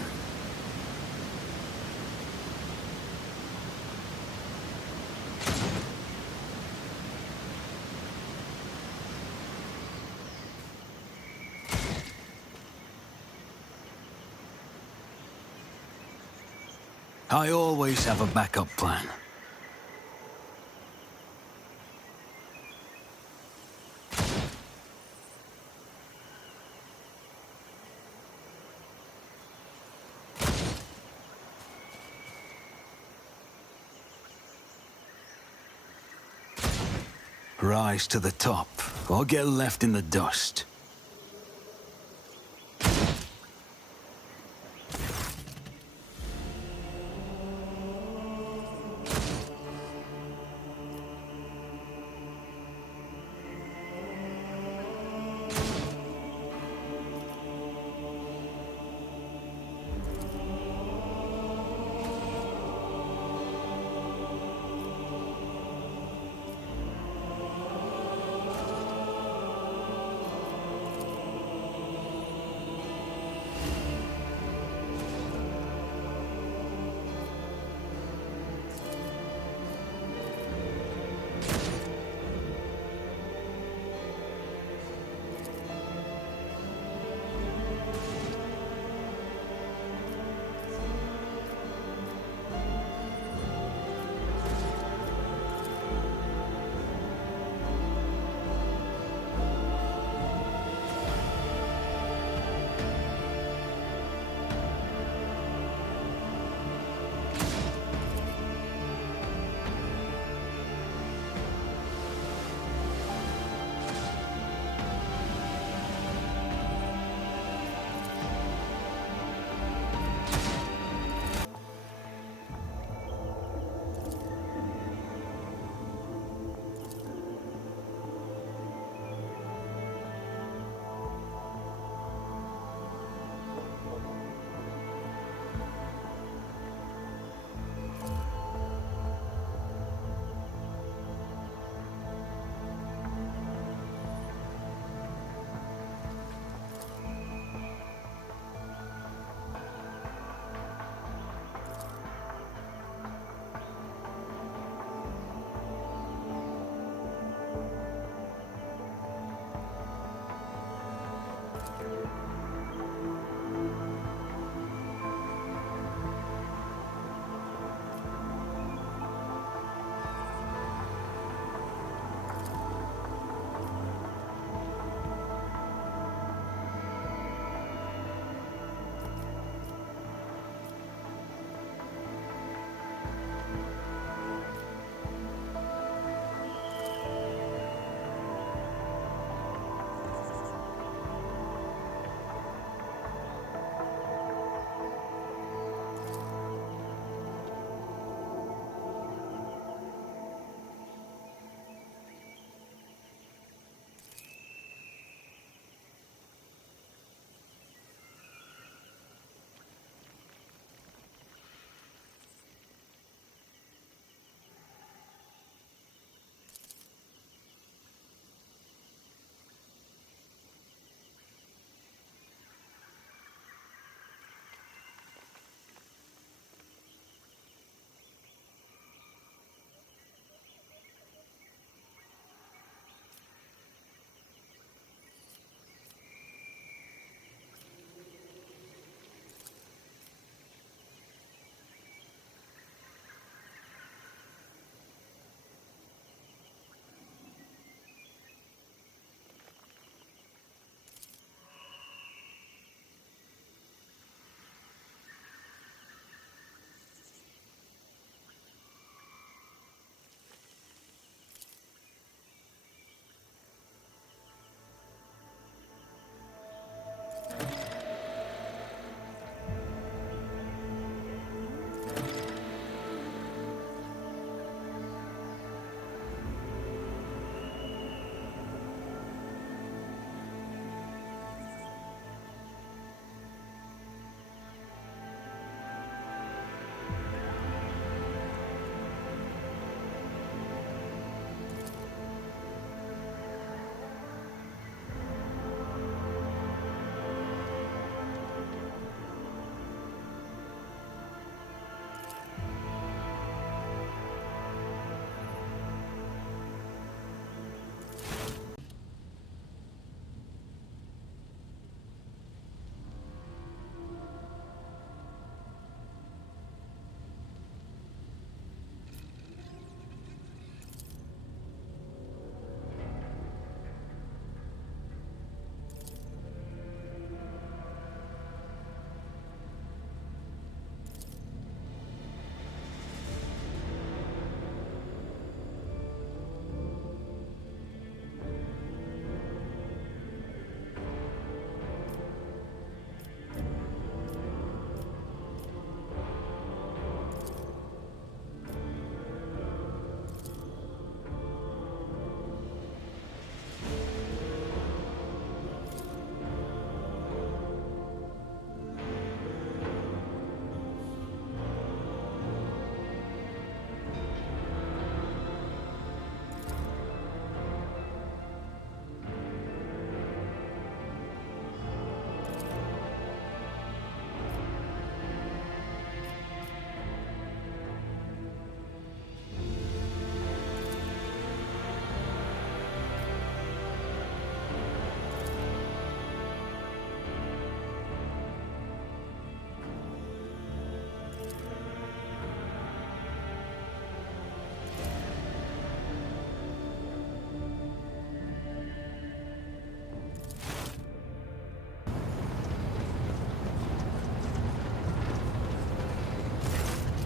I always have a backup plan. Rise to the top, or get left in the dust.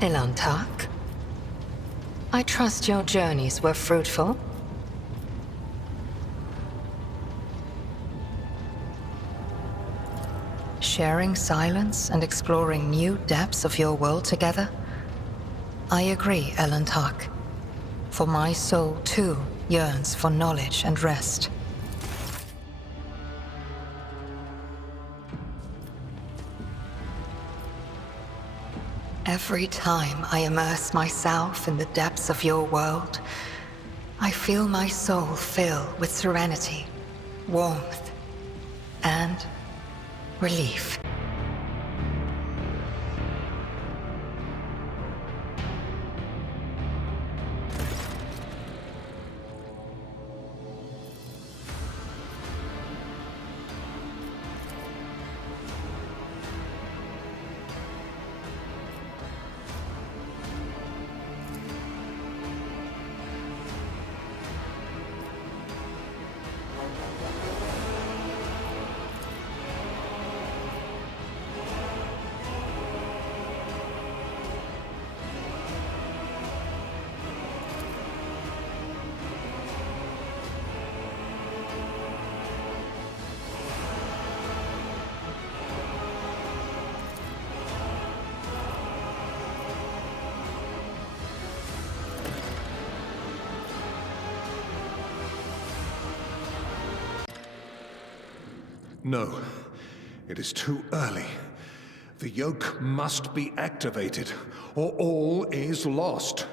Ilantak? I trust your journeys were fruitful. Sharing silence and exploring new depths of your world together? I agree, Elantak. For my soul, too, yearns for knowledge and rest. Every time I immerse myself in the depths of your world, I feel my soul fill with serenity, warmth, and relief. No, it is too early. The yoke must be activated, or all is lost.